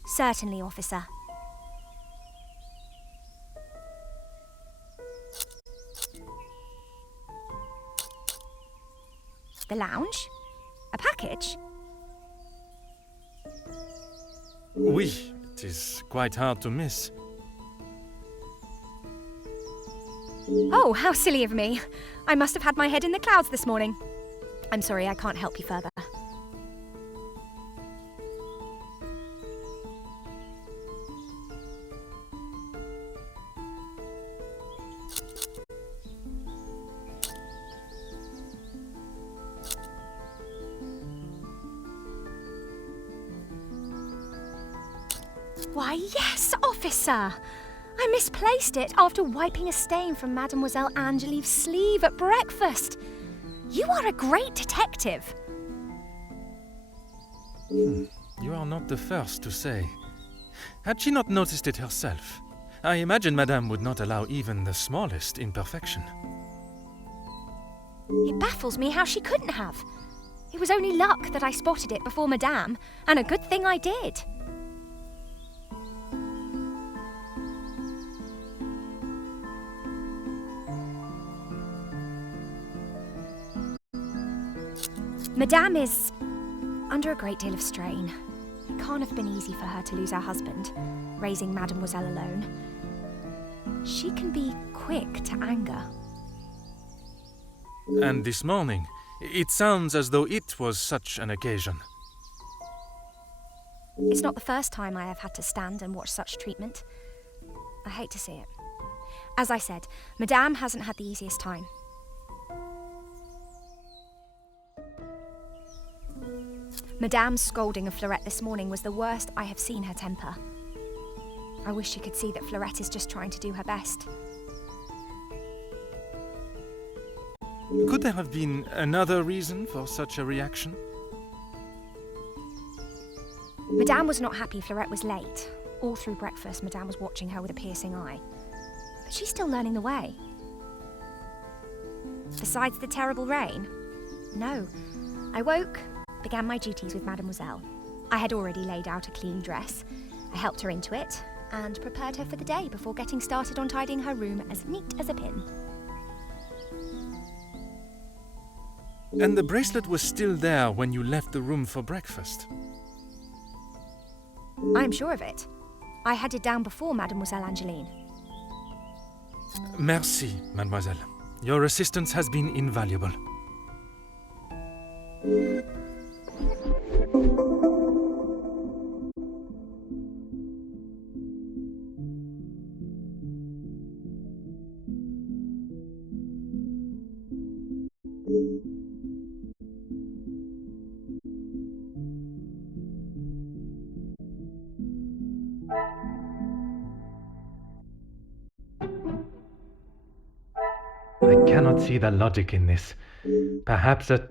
Certainly, officer. The lounge? A package? Oui, It is quite hard to miss. Oh, how silly of me. I must have had my head in the clouds this morning. I'm sorry, I can't help you further. Why, yes, officer! I misplaced it after wiping a stain from Mademoiselle Angelieve's sleeve at breakfast. You are a great detective. You are not the first to say. Had she not noticed it herself, I imagine Madame would not allow even the smallest imperfection. It baffles me how she couldn't have. It was only luck that I spotted it before Madame, and a good thing I did. Madame is under a great deal of strain. It can't have been easy for her to lose her husband, raising Mademoiselle alone. She can be quick to anger. And this morning, it sounds as though it was such an occasion. It's not the first time I have had to stand and watch such treatment. I hate to see it. As I said, Madame hasn't had the easiest time. Madame's scolding of Fleurette this morning was the worst I have seen her temper. I wish she could see that Fleurette is just trying to do her best. Could there have been another reason for such a reaction? Madame was not happy Fleurette was late. All through breakfast, Madame was watching her with a piercing eye. But she's still learning the way. Besides the terrible rain? No. I woke, began my duties with Mademoiselle. I had already laid out a clean dress. I helped her into it and prepared her for the day before getting started on tidying her room as neat as a pin. And the bracelet was still there when you left the room for breakfast? I'm sure of it. I had it down before Mademoiselle Angeline. Merci, mademoiselle. Your assistance has been invaluable. I cannot see the logic in this. Perhaps a...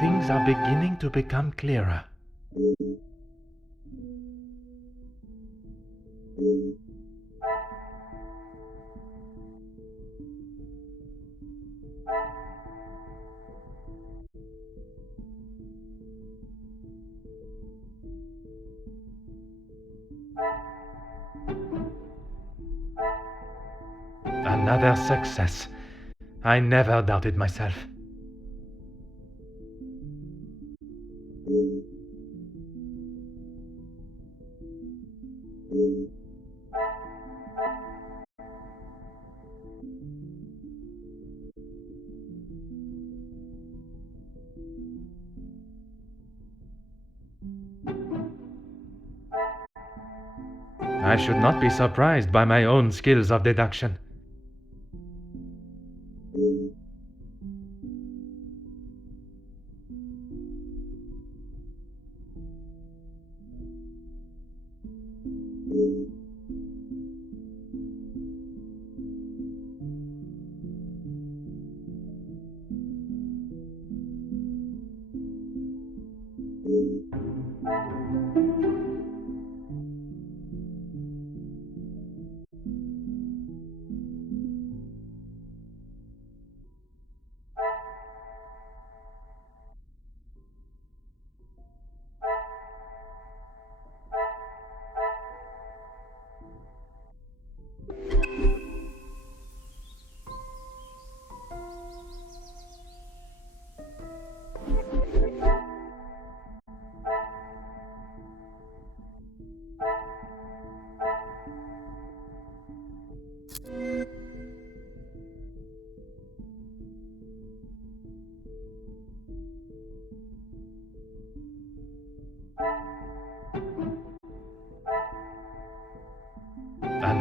Things are beginning to become clearer. Another success. I never doubted myself. I should not be surprised by my own skills of deduction.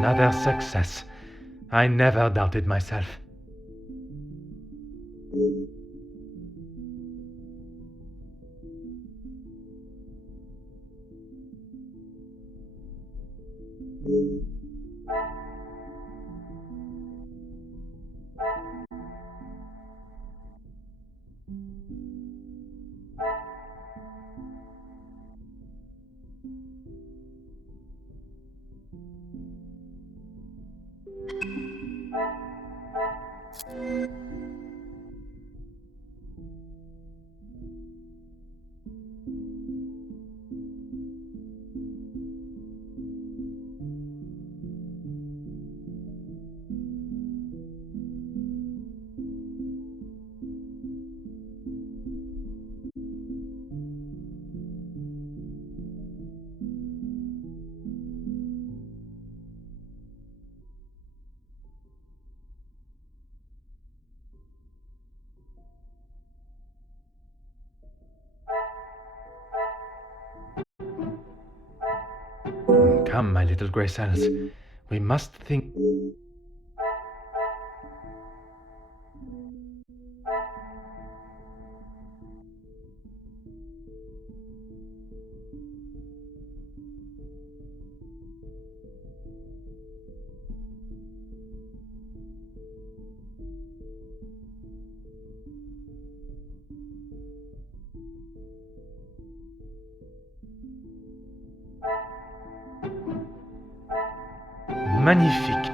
Another success. I never doubted myself. Come, my little grey cells. We must think. Magnifique.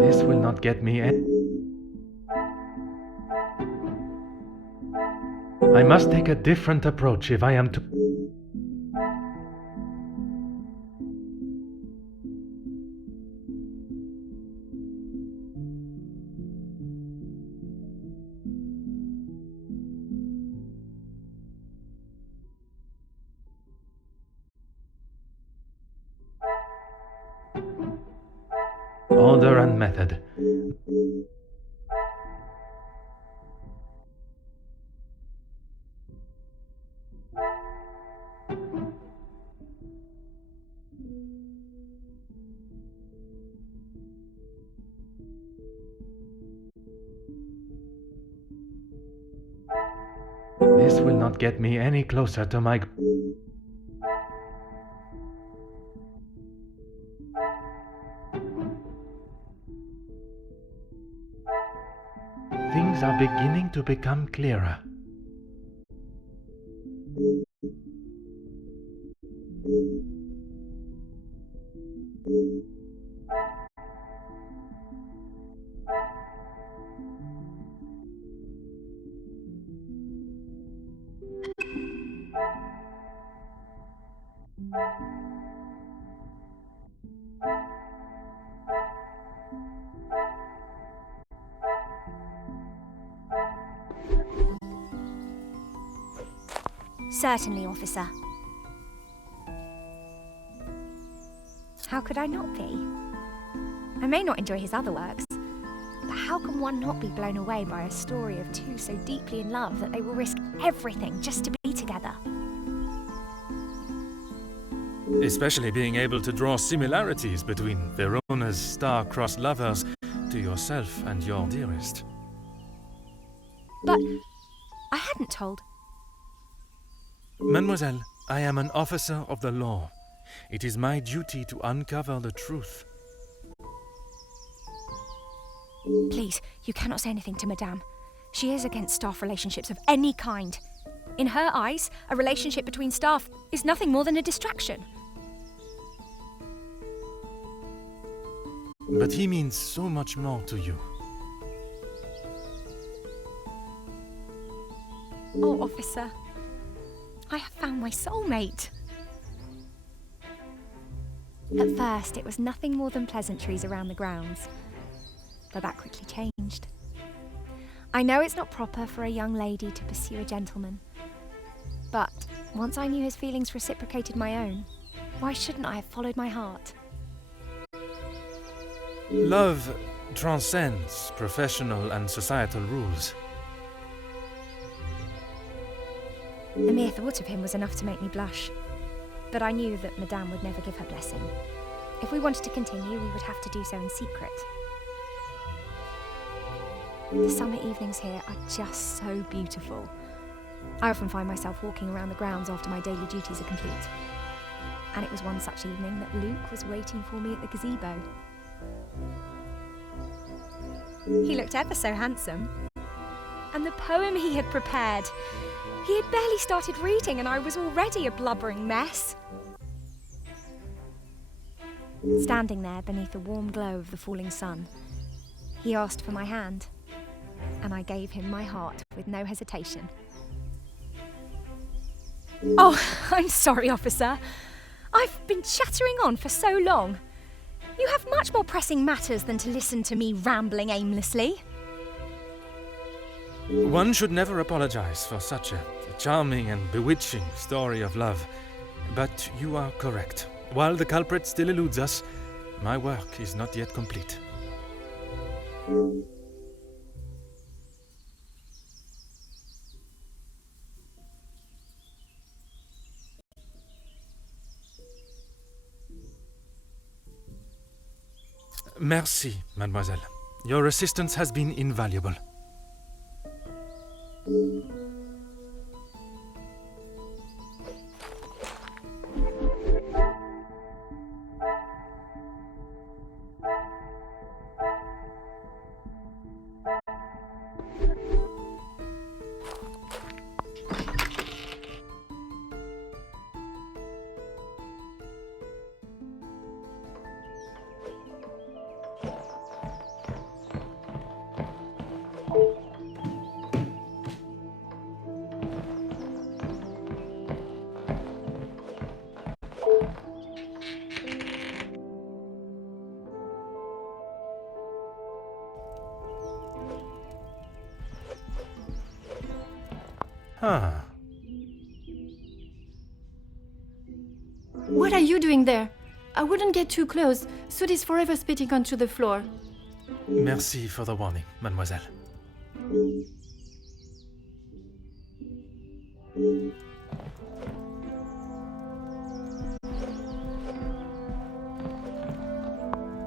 This will not get me in. I must take a different approach if I am to. Order and method. This will not get me any closer to my. Things are beginning to become clearer. Certainly, officer. How could I not be? I may not enjoy his other works, but how can one not be blown away by a story of two so deeply in love that they will risk everything just to be together? Especially being able to draw similarities between Verona's star-crossed lovers to yourself and your dearest. But I hadn't told. Mademoiselle, I am an officer of the law. It is my duty to uncover the truth. Please, you cannot say anything to Madame. She is against staff relationships of any kind. In her eyes, a relationship between staff is nothing more than a distraction. But he means so much more to you. Oh, officer, I have found my soulmate. At first, it was nothing more than pleasantries around the grounds, but that quickly changed. I know it's not proper for a young lady to pursue a gentleman, but once I knew his feelings reciprocated my own, why shouldn't I have followed my heart? Love transcends professional and societal rules. The mere thought of him was enough to make me blush, but I knew that Madame would never give her blessing. If we wanted to continue, we would have to do so in secret. The summer evenings here are just so beautiful. I often find myself walking around the grounds after my daily duties are complete. And it was one such evening that Luke was waiting for me at the gazebo. He looked ever so handsome. And the poem he had prepared, he had barely started reading and I was already a blubbering mess. Standing there beneath the warm glow of the falling sun, he asked for my hand, and I gave him my heart with no hesitation. Oh, I'm sorry, officer. I've been chattering on for so long. You have much more pressing matters than to listen to me rambling aimlessly. One should never apologize for such a charming and bewitching story of love. But you are correct. While the culprit still eludes us, my work is not yet complete. Merci, mademoiselle. Your assistance has been invaluable. Ah. What are you doing there? I wouldn't get too close. Soot is forever spitting onto the floor. Merci for the warning, mademoiselle.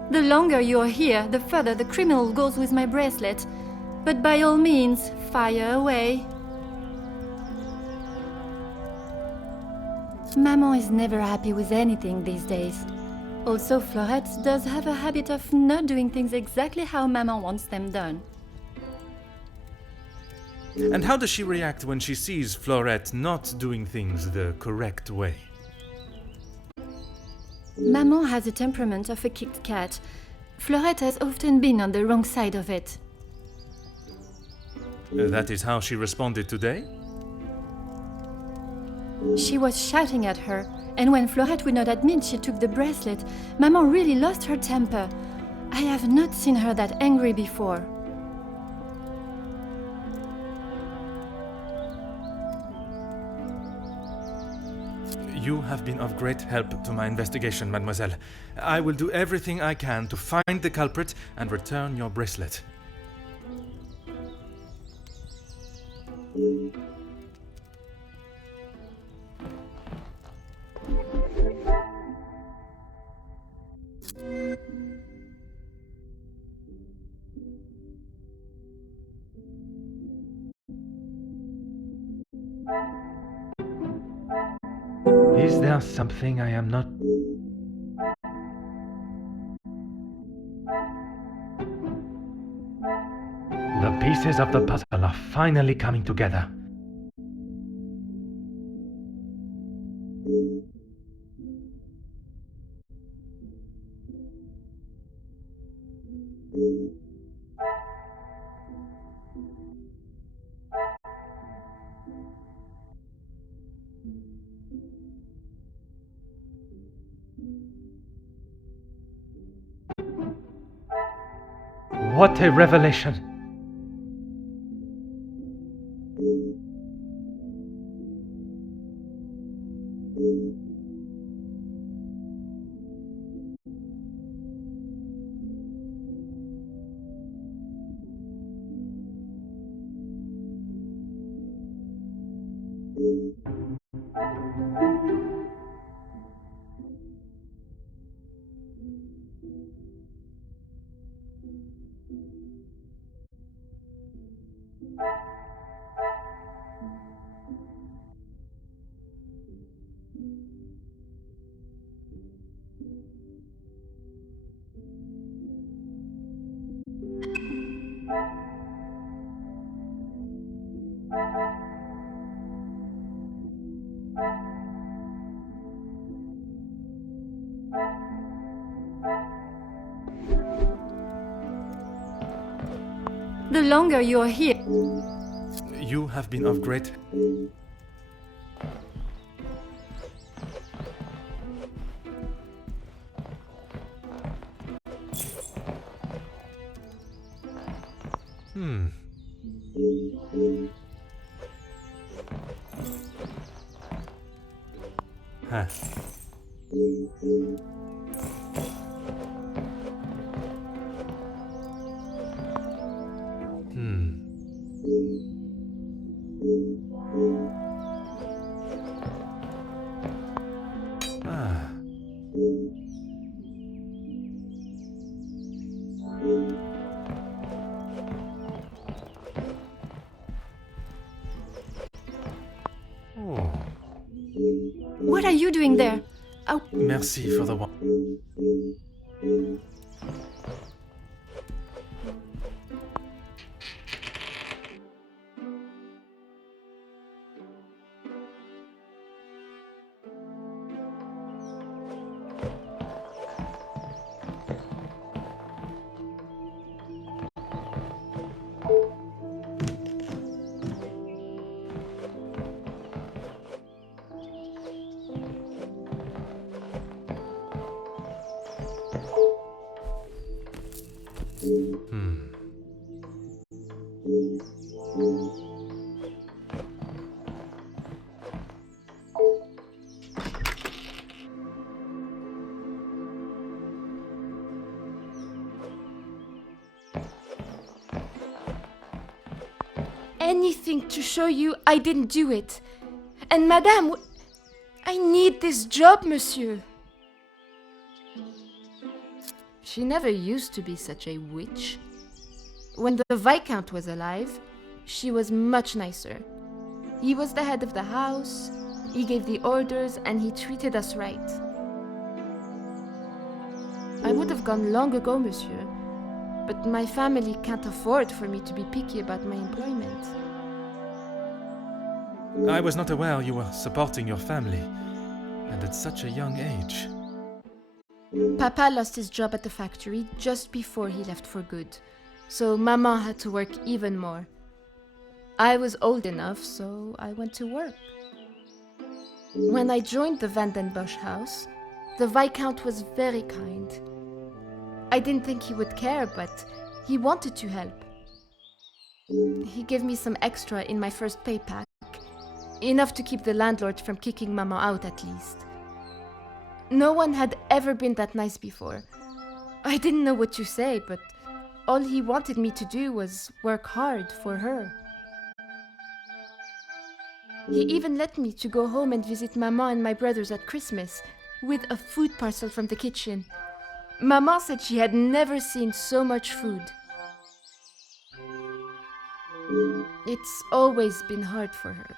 The longer you're here, the further the criminal goes with my bracelet. But by all means, fire away. Maman is never happy with anything these days. Also, Florette does have a habit of not doing things exactly how Maman wants them done. And how does she react when she sees Florette not doing things the correct way? Maman has the temperament of a kicked cat. Florette has often been on the wrong side of it. That is how she responded today? She was shouting at her, and when Florette would not admit she took the bracelet, Maman really lost her temper. I have not seen her that angry before. You have been of great help to my investigation, mademoiselle. I will do everything I can to find the culprit and return your bracelet. Is there something I am not... The pieces of the puzzle are finally coming together. What a revelation! The longer you are here, You have been of great... Huh. Ah. Oh. what are you doing there? Oh, Merci for the one. Anything to show you I didn't do it. And Madame, I need this job, monsieur. She never used to be such a witch. When the Viscount was alive, she was much nicer. He was the head of the house, he gave the orders, and he treated us right. I would have gone long ago, monsieur, but my family can't afford for me to be picky about my employment. I was not aware you were supporting your family, and at such a young age. Papa lost his job at the factory just before he left for good, so Maman had to work even more. I was old enough, so I went to work. When I joined the Vandenbosch house, the Viscount was very kind. I didn't think he would care, but he wanted to help. He gave me some extra in my first pay pack, enough to keep the landlord from kicking Mama out at least. No one had ever been that nice before. I didn't know what to say, but all he wanted me to do was work hard for her. He even let me to go home and visit Mama and my brothers at Christmas with a food parcel from the kitchen. Mama said she had never seen so much food. It's always been hard for her.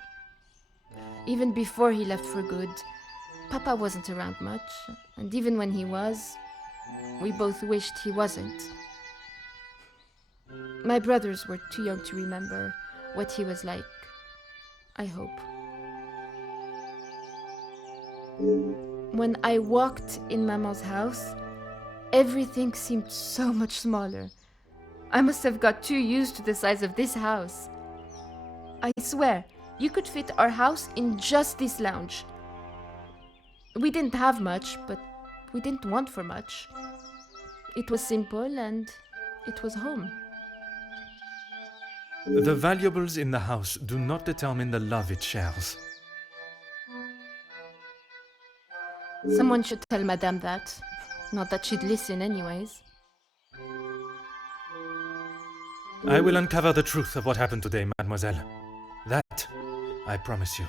Even before he left for good, Papa wasn't around much, and even when he was, we both wished he wasn't. My brothers were too young to remember what he was like, I hope. When I walked in Maman's house, everything seemed so much smaller. I must have got too used to the size of this house. I swear, you could fit our house in just this lounge. We didn't have much, but we didn't want for much. It was simple and it was home. The valuables in the house do not determine the love it shares. Someone should tell Madame that. Not that she'd listen anyways. I will uncover the truth of what happened today, mademoiselle. That, I promise you.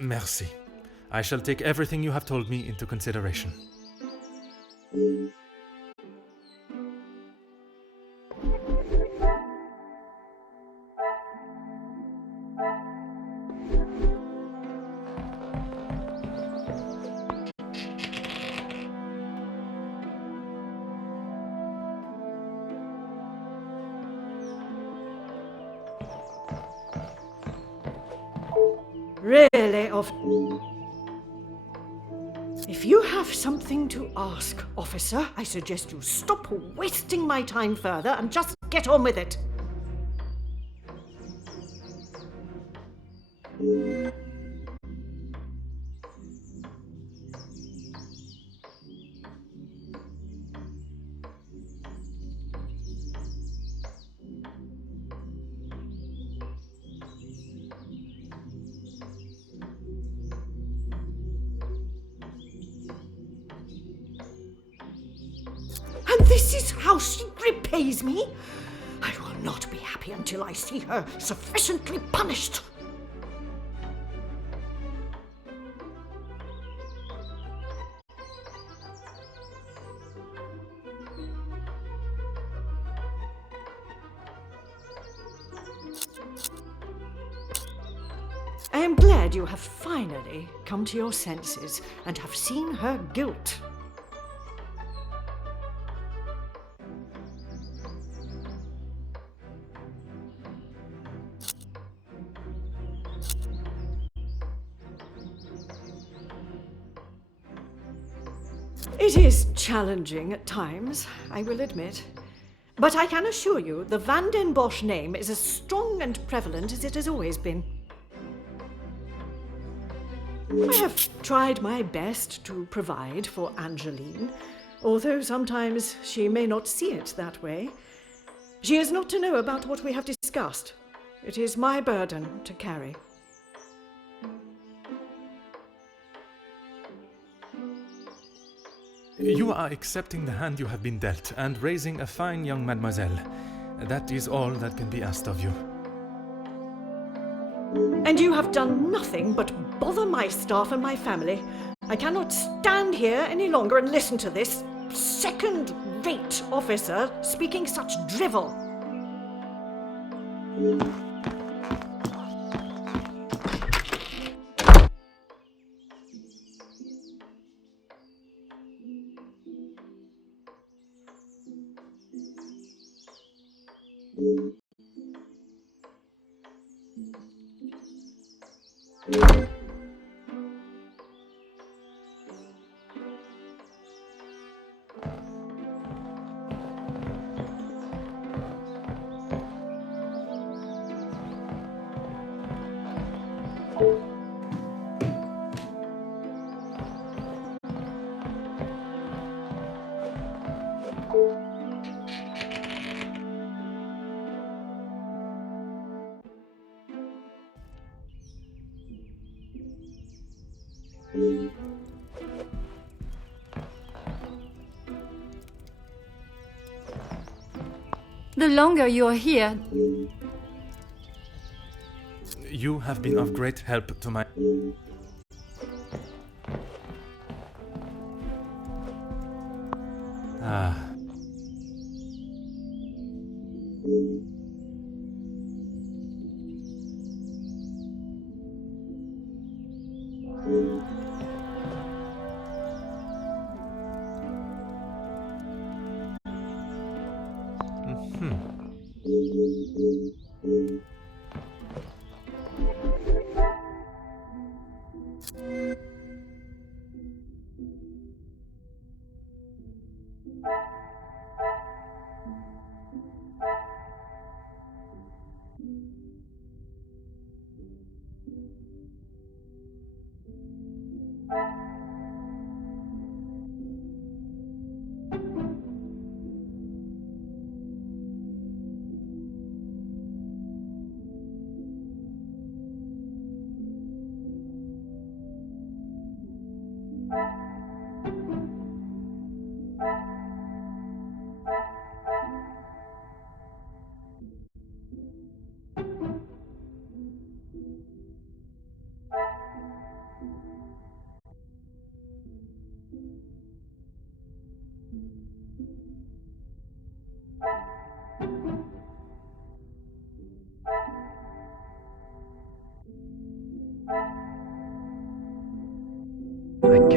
Merci. I shall take everything you have told me into consideration. Really, if you have something to ask, officer, I suggest you stop wasting my time further and just get on with it. And this is how she repays me? I will not be happy until I see her sufficiently punished. I am glad you have finally come to your senses and have seen her guilt. It is challenging at times, I will admit. But I can assure you the Van den Bosch name is as strong and prevalent as it has always been. I have tried my best to provide for Angeline, although sometimes she may not see it that way. She is not to know about what we have discussed. It is my burden to carry. You are accepting the hand you have been dealt and raising a fine young mademoiselle. That is all that can be asked of you. And you have done nothing but bother my staff and my family. I cannot stand here any longer and listen to this second-rate officer speaking such drivel. The longer you're here, You have been of great help to my... Ah.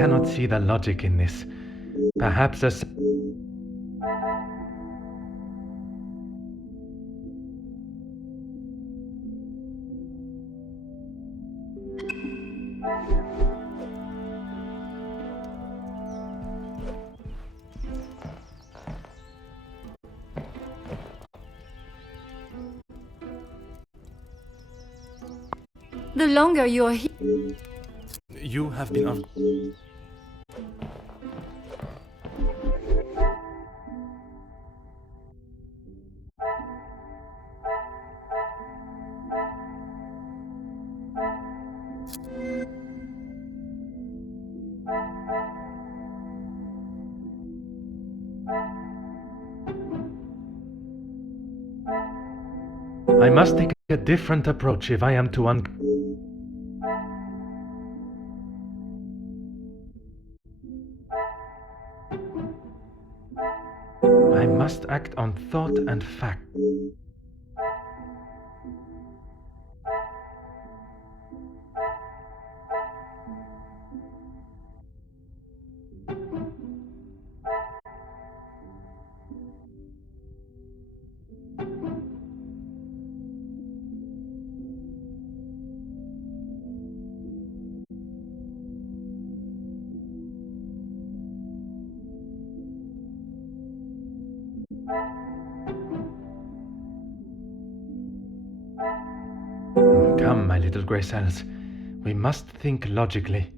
cannot see the logic in this. Perhaps a... The longer you're here... You have been of... I must take a different approach if I am to I must act on thought and fact. Come, my little grey cells. We must think logically.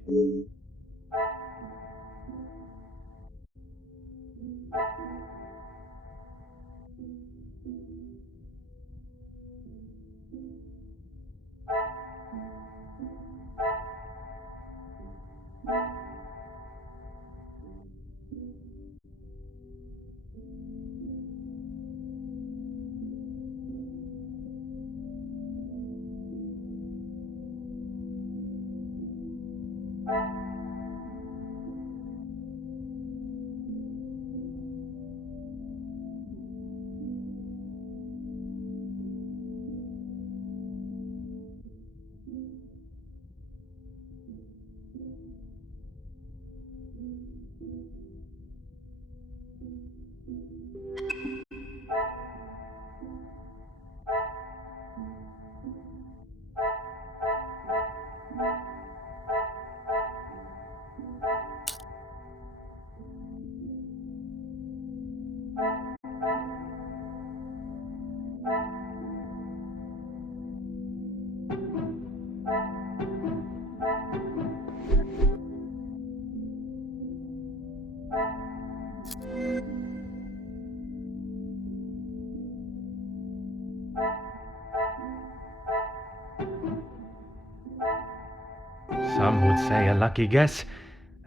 Some would say a lucky guess.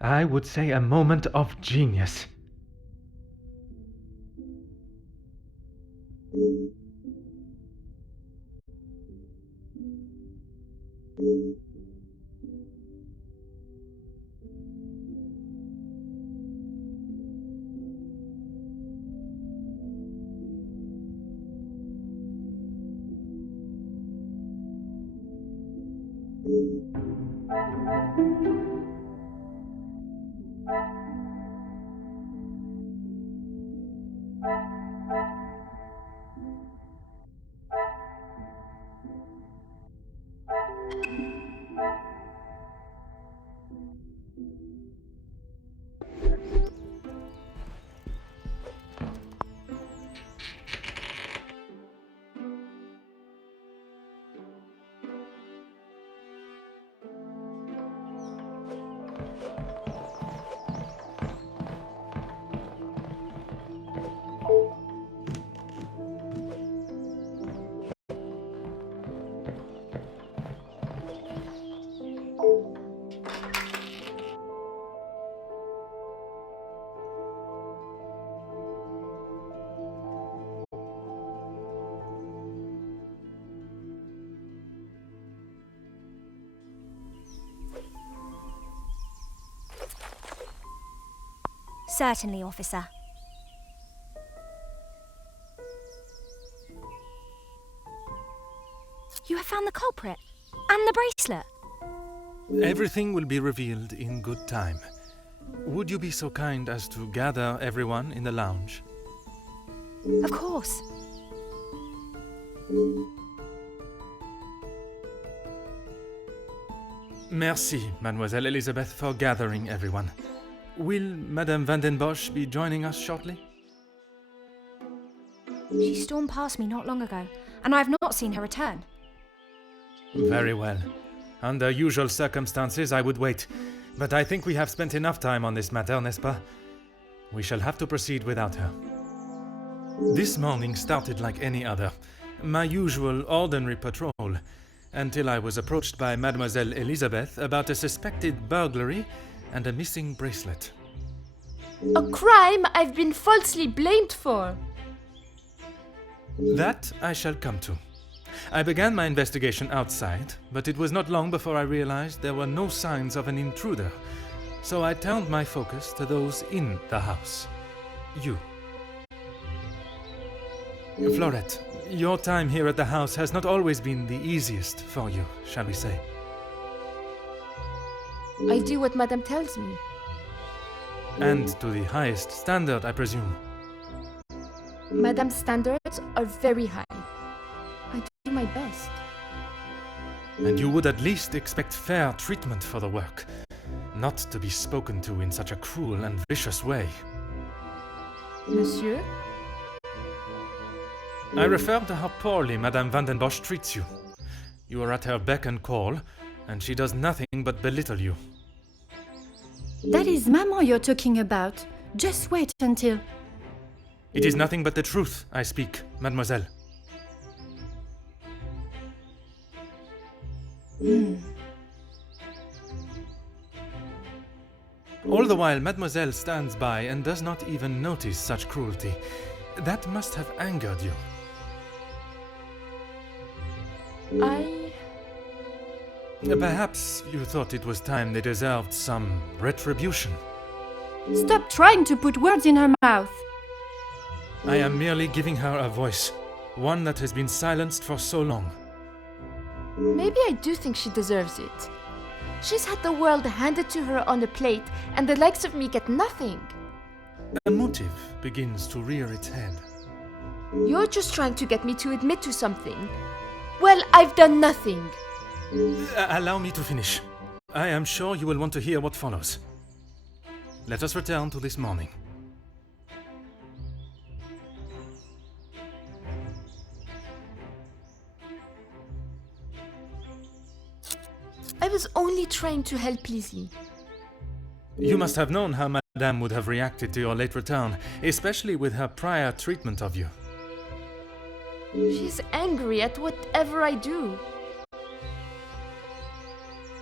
I would say a moment of genius. Certainly, officer. You have found the culprit and the bracelet. Everything will be revealed in good time. would you be so kind as to gather everyone in the lounge? Of course. Merci, Mademoiselle Elizabeth, for gathering everyone. Will Madame Van den Bosch be joining us shortly? She stormed past me not long ago, and I have not seen her return. Very well. Under usual circumstances, I would wait. But I think we have spent enough time on this matter, n'est-ce pas? We shall have to proceed without her. This morning started like any other. My usual ordinary patrol, until I was approached by Mademoiselle Elizabeth about a suspected burglary and a missing bracelet. A crime I've been falsely blamed for. That I shall come to. I began my investigation outside, but it was not long before I realized there were no signs of an intruder, so I turned my focus to those in the house. You. Florette, your time here at the house has not always been the easiest for you, shall we say. I do what Madame tells me. And to the highest standard, I presume. Madame's standards are very high. I do my best. And you would at least expect fair treatment for the work, not to be spoken to in such a cruel and vicious way. Monsieur? I refer to how poorly Madame Van den Bosch treats you. You are at her beck and call, and she does nothing but belittle you. That is Maman you're talking about. Just wait until... It is nothing but the truth I speak, mademoiselle. All the while, mademoiselle stands by and does not even notice such cruelty. That must have angered you. Perhaps you thought it was time they deserved some retribution. Stop trying to put words in her mouth. I am merely giving her a voice, one that has been silenced for so long. Maybe I do think she deserves it. She's had the world handed to her on a plate, and the likes of me get nothing. A motive begins to rear its head. You're just trying to get me to admit to something. Well, I've done nothing. Allow me to finish. I am sure you will want to hear what follows. Let us return to this morning. I was only trying to help Lizzie. You must have known how Madame would have reacted to your late return, especially with her prior treatment of you. She's angry at whatever I do.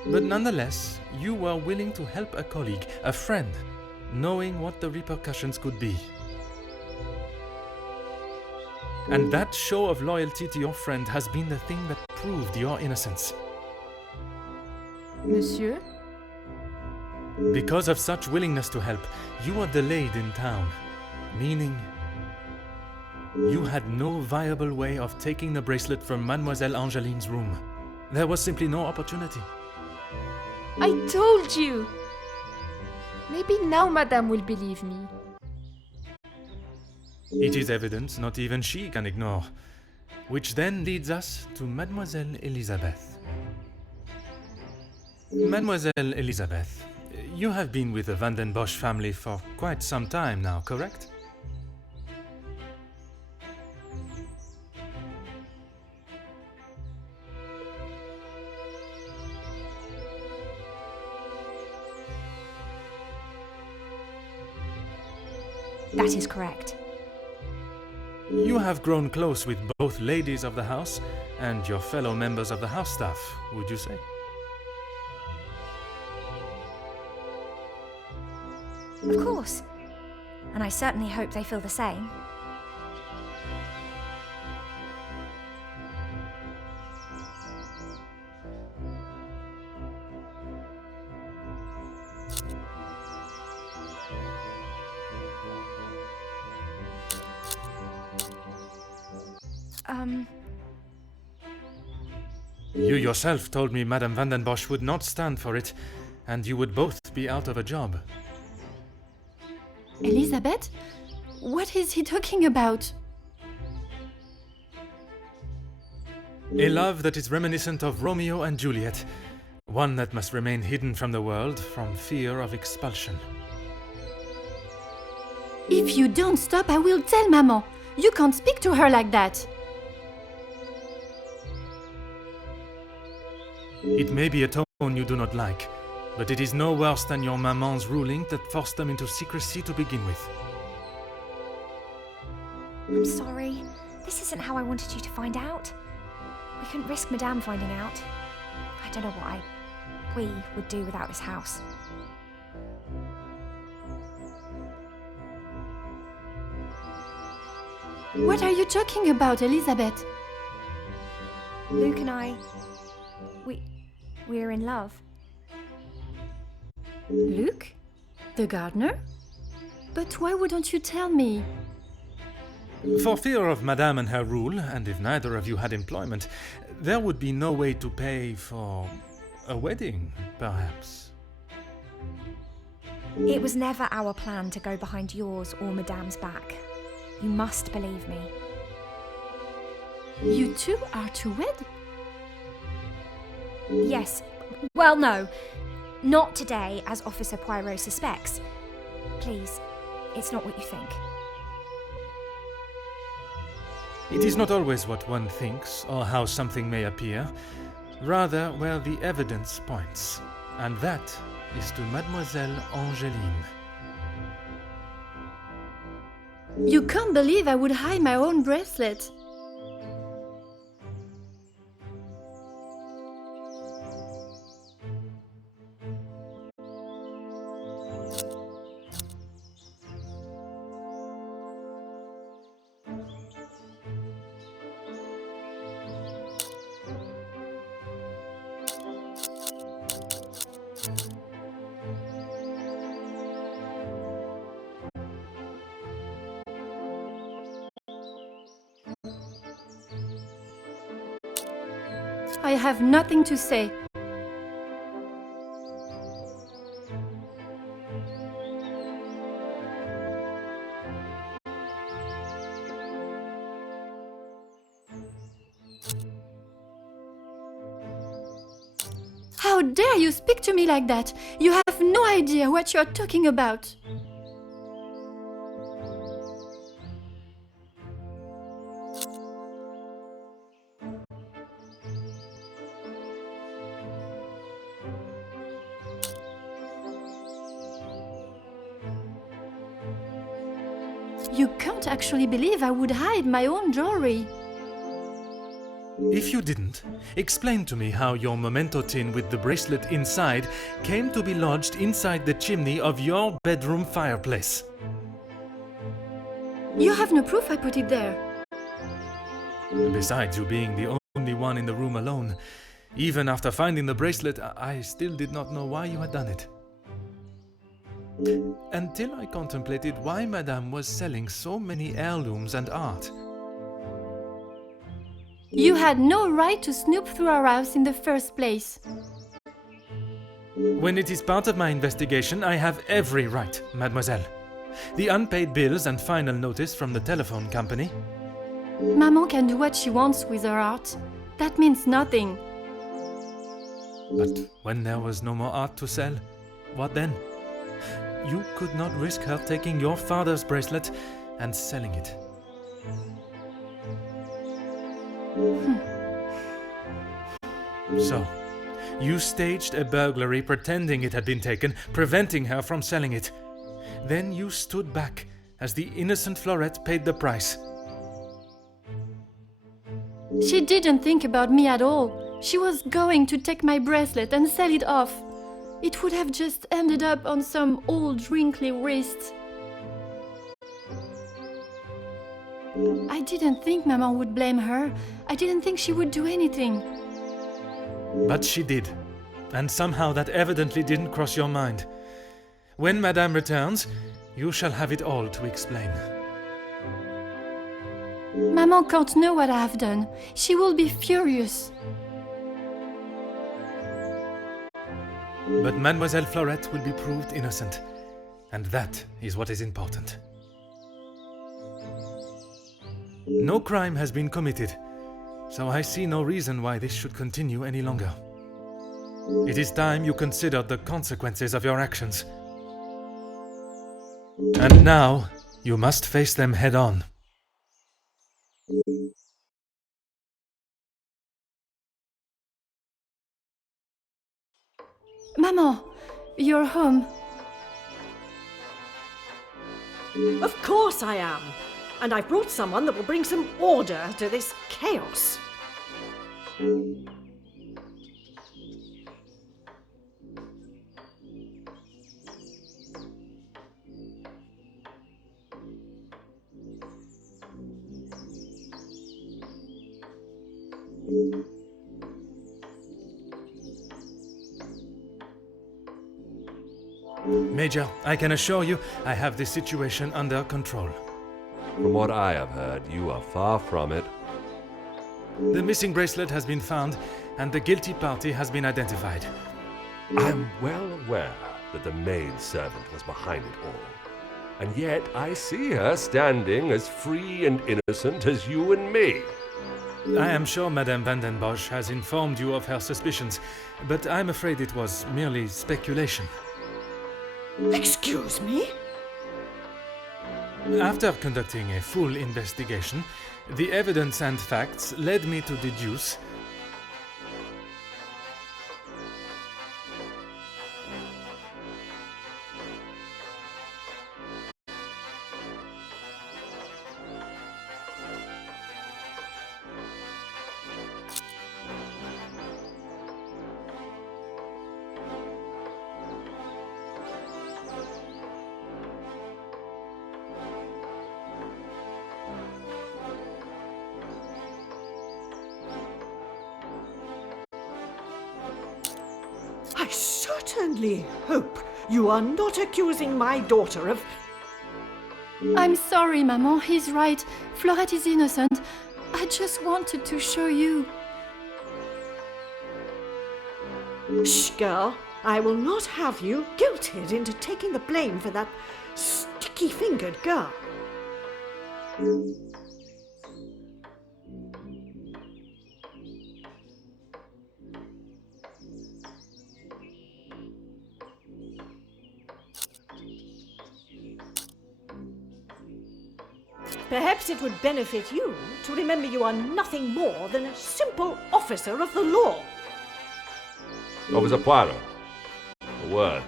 But nonetheless, you were willing to help a colleague, a friend, knowing what the repercussions could be. And that show of loyalty to your friend has been the thing that proved your innocence. Monsieur? Because of such willingness to help, you were delayed in town, meaning you had no viable way of taking the bracelet from Mademoiselle Angeline's room. There was simply no opportunity. I told you! Maybe now Madame will believe me. It is evidence not even she can ignore, which then leads us to Mademoiselle Elizabeth. Mademoiselle Elizabeth, you have been with the Van den Bosch family for quite some time now, correct? That is correct. You have grown close with both ladies of the house and your fellow members of the house staff, would you say? Of course. And I certainly hope they feel the same. You yourself told me Madame Van den Bosch would not stand for it, and you would both be out of a job. Elizabeth? What is he talking about? A love that is reminiscent of Romeo and Juliet. One that must remain hidden from the world from fear of expulsion. If you don't stop, I will tell Maman. You can't speak to her like that. It may be a tone you do not like, but it is no worse than your maman's ruling that forced them into secrecy to begin with. I'm sorry. This isn't how I wanted you to find out. We couldn't risk Madame finding out. I don't know what we would do without this house. What are you talking about, Elizabeth? Luke and I, we're in love. Luke? The gardener? But why wouldn't you tell me? For fear of Madame and her rule, and if neither of you had employment, there would be no way to pay for a wedding, perhaps. It was never our plan to go behind yours or Madame's back. You must believe me. You two are to wed? Yes. Well, no. Not today, as Officer Poirot suspects. Please, it's not what you think. It is not always what one thinks or how something may appear, rather where the evidence points, and that is to Mademoiselle Angeline. You can't believe I would hide my own bracelet. I have nothing to say. How dare you speak to me like that? You have no idea what you are talking about. You can't actually believe I would hide my own jewelry. If you didn't, explain to me how your memento tin with the bracelet inside came to be lodged inside the chimney of your bedroom fireplace. You have no proof I put it there. Besides you being the only one in the room alone, even after finding the bracelet, I still did not know why you had done it. Until I contemplated why Madame was selling so many heirlooms and art. You had no right to snoop through our house in the first place. When it is part of my investigation, I have every right, mademoiselle. The unpaid bills and final notice from the telephone company. Maman can do what she wants with her art. That means nothing. But when there was no more art to sell, what then? You could not risk her taking your father's bracelet and selling it. So, you staged a burglary pretending it had been taken, preventing her from selling it. Then you stood back as the innocent Florette paid the price. She didn't think about me at all. She was going to take my bracelet and sell it off. It would have just ended up on some old wrinkly wrist. I didn't think Maman would blame her. I didn't think she would do anything. But she did. And somehow that evidently didn't cross your mind. When Madame returns, you shall have it all to explain. Maman can't know what I have done. She will be furious. But Mademoiselle Florette will be proved innocent. And that is what is important. No crime has been committed, so I see no reason why this should continue any longer. It is time you considered the consequences of your actions. And now, you must face them head on. Maman, you're home. Of course I am. And I've brought someone that will bring some order to this chaos. Major, I can assure you I have this situation under control. From what I have heard, you are far from it. The missing bracelet has been found, and the guilty party has been identified. I am well aware that the maid-servant was behind it all. And yet I see her standing as free and innocent as you and me. I am sure Madame Van den Bosch has informed you of her suspicions, but I'm afraid it was merely speculation. Excuse me? After conducting a full investigation, the evidence and facts led me to deduce I certainly hope you are not accusing my daughter of... I'm sorry, Maman, he's right. Florette is innocent. I just wanted to show you. Shh, girl. I will not have you guilted into taking the blame for that sticky-fingered girl. Perhaps it would benefit you to remember you are nothing more than a simple officer of the law. Officer Poirot, a word.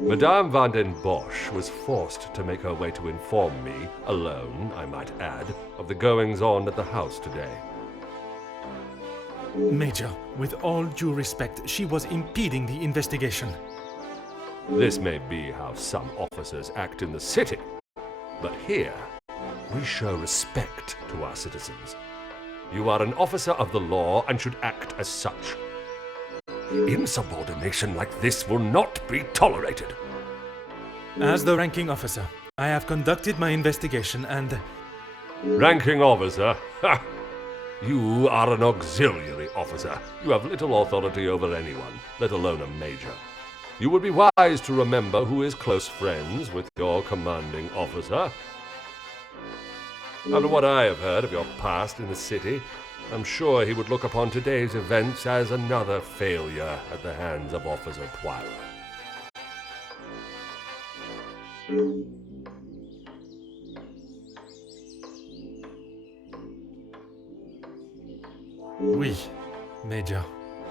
Madame Van den Bosch was forced to make her way to inform me, alone, I might add, of the goings-on at the house today. Major, with all due respect, she was impeding the investigation. This may be how some officers act in the city, but here we show respect to our citizens. You are an officer of the law and should act as such. Insubordination like this will not be tolerated. As the ranking officer, I have conducted my investigation and... Ranking officer? Ha! You are an auxiliary officer. You have little authority over anyone, let alone a major. You would be wise to remember who is close friends with your commanding officer. After what I have heard of your past in the city, I'm sure he would look upon today's events as another failure at the hands of Officer Poirot. Oui, Major.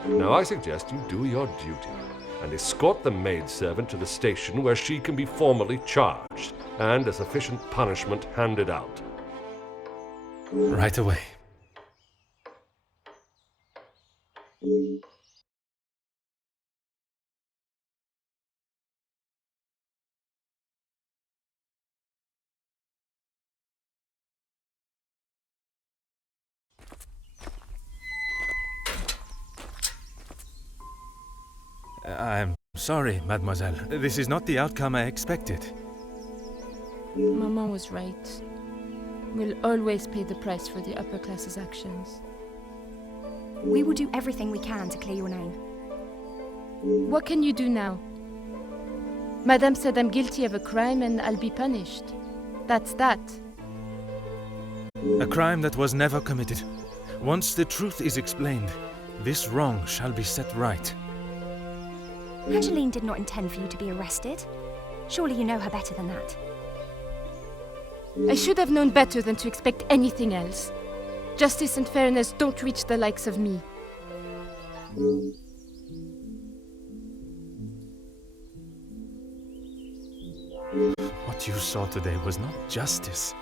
Now I suggest you do your duty and escort the maidservant to the station where she can be formally charged and a sufficient punishment handed out. Right away. I'm sorry, mademoiselle. This is not the outcome I expected. Maman was right. We'll always pay the price for the upper class's actions. We will do everything we can to clear your name. What can you do now? Madame said I'm guilty of a crime and I'll be punished. That's that. A crime that was never committed. Once the truth is explained, this wrong shall be set right. Angeline did not intend for you to be arrested. Surely you know her better than that. I should have known better than to expect anything else. Justice and fairness don't reach the likes of me. What you saw today was not justice.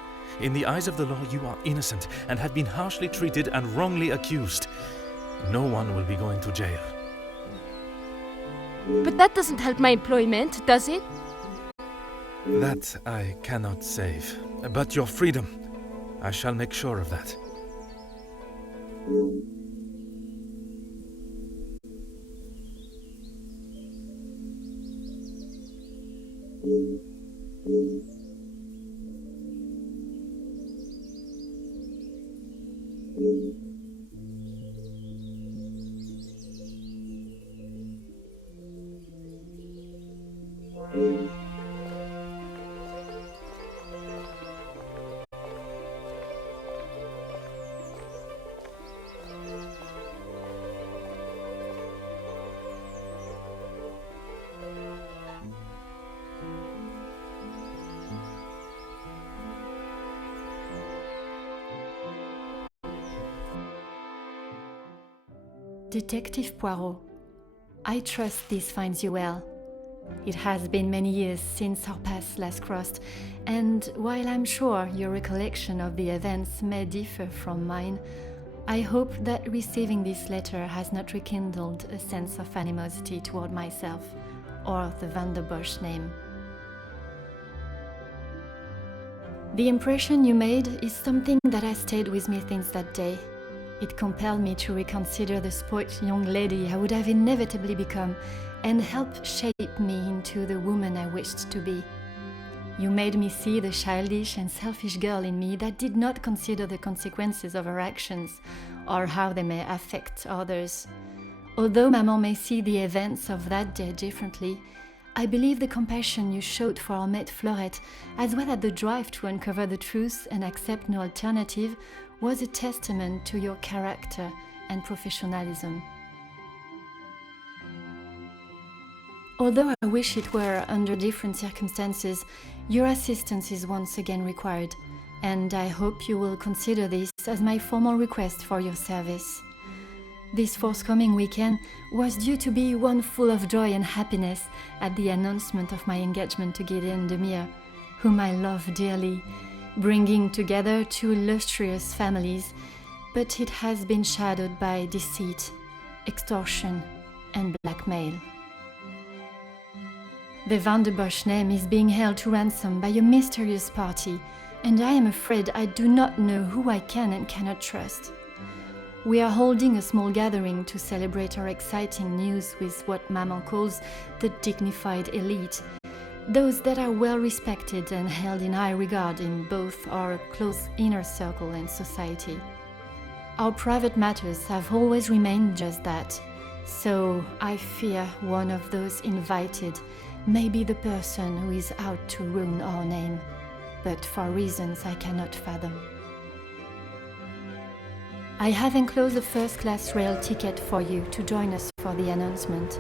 In the eyes of the law, you are innocent and have been harshly treated and wrongly accused. No one will be going to jail. But that doesn't help my employment, does it? That I cannot save. But your freedom, I shall make sure of that. Detective Poirot, I trust this finds you well. It has been many years since our paths last crossed, and while I'm sure your recollection of the events may differ from mine, I hope that receiving this letter has not rekindled a sense of animosity toward myself or the Van der Bosch name. The impression you made is something that has stayed with me since that day. It compelled me to reconsider the spoilt young lady I would have inevitably become and helped shape me into the woman I wished to be. You made me see the childish and selfish girl in me that did not consider the consequences of her actions or how they may affect others. Although Maman may see the events of that day differently, I believe the compassion you showed for our mate Florette, as well as the drive to uncover the truth and accept no alternative, was a testament to your character and professionalism. Although I wish it were under different circumstances, your assistance is once again required, and I hope you will consider this as my formal request for your service. This forthcoming weekend was due to be one full of joy and happiness at the announcement of my engagement to Gideon Demire, whom I love dearly, bringing together two illustrious families, but it has been shadowed by deceit, extortion, and blackmail. The Van der Bosch name is being held to ransom by a mysterious party, and I am afraid I do not know who I can and cannot trust. We are holding a small gathering to celebrate our exciting news with what Maman calls the dignified elite, those that are well respected and held in high regard in both our close inner circle and society. Our private matters have always remained just that, so I fear one of those invited may be the person who is out to ruin our name, but for reasons I cannot fathom. I have enclosed a first-class rail ticket for you to join us for the announcement,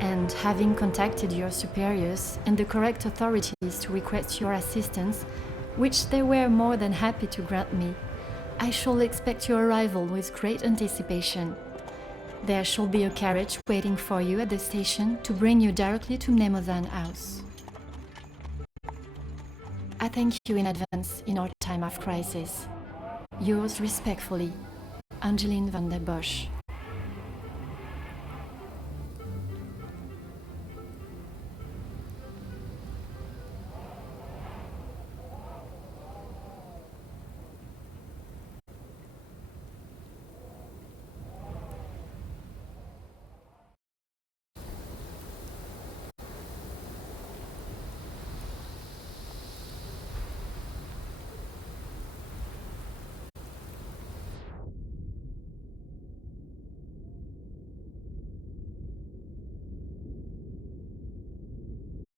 and having contacted your superiors and the correct authorities to request your assistance, which they were more than happy to grant me, I shall expect your arrival with great anticipation. There shall be a carriage waiting for you at the station to bring you directly to Mnemosyne House. I thank you in advance in our time of crisis. Yours respectfully, Angeline Van der Bosch.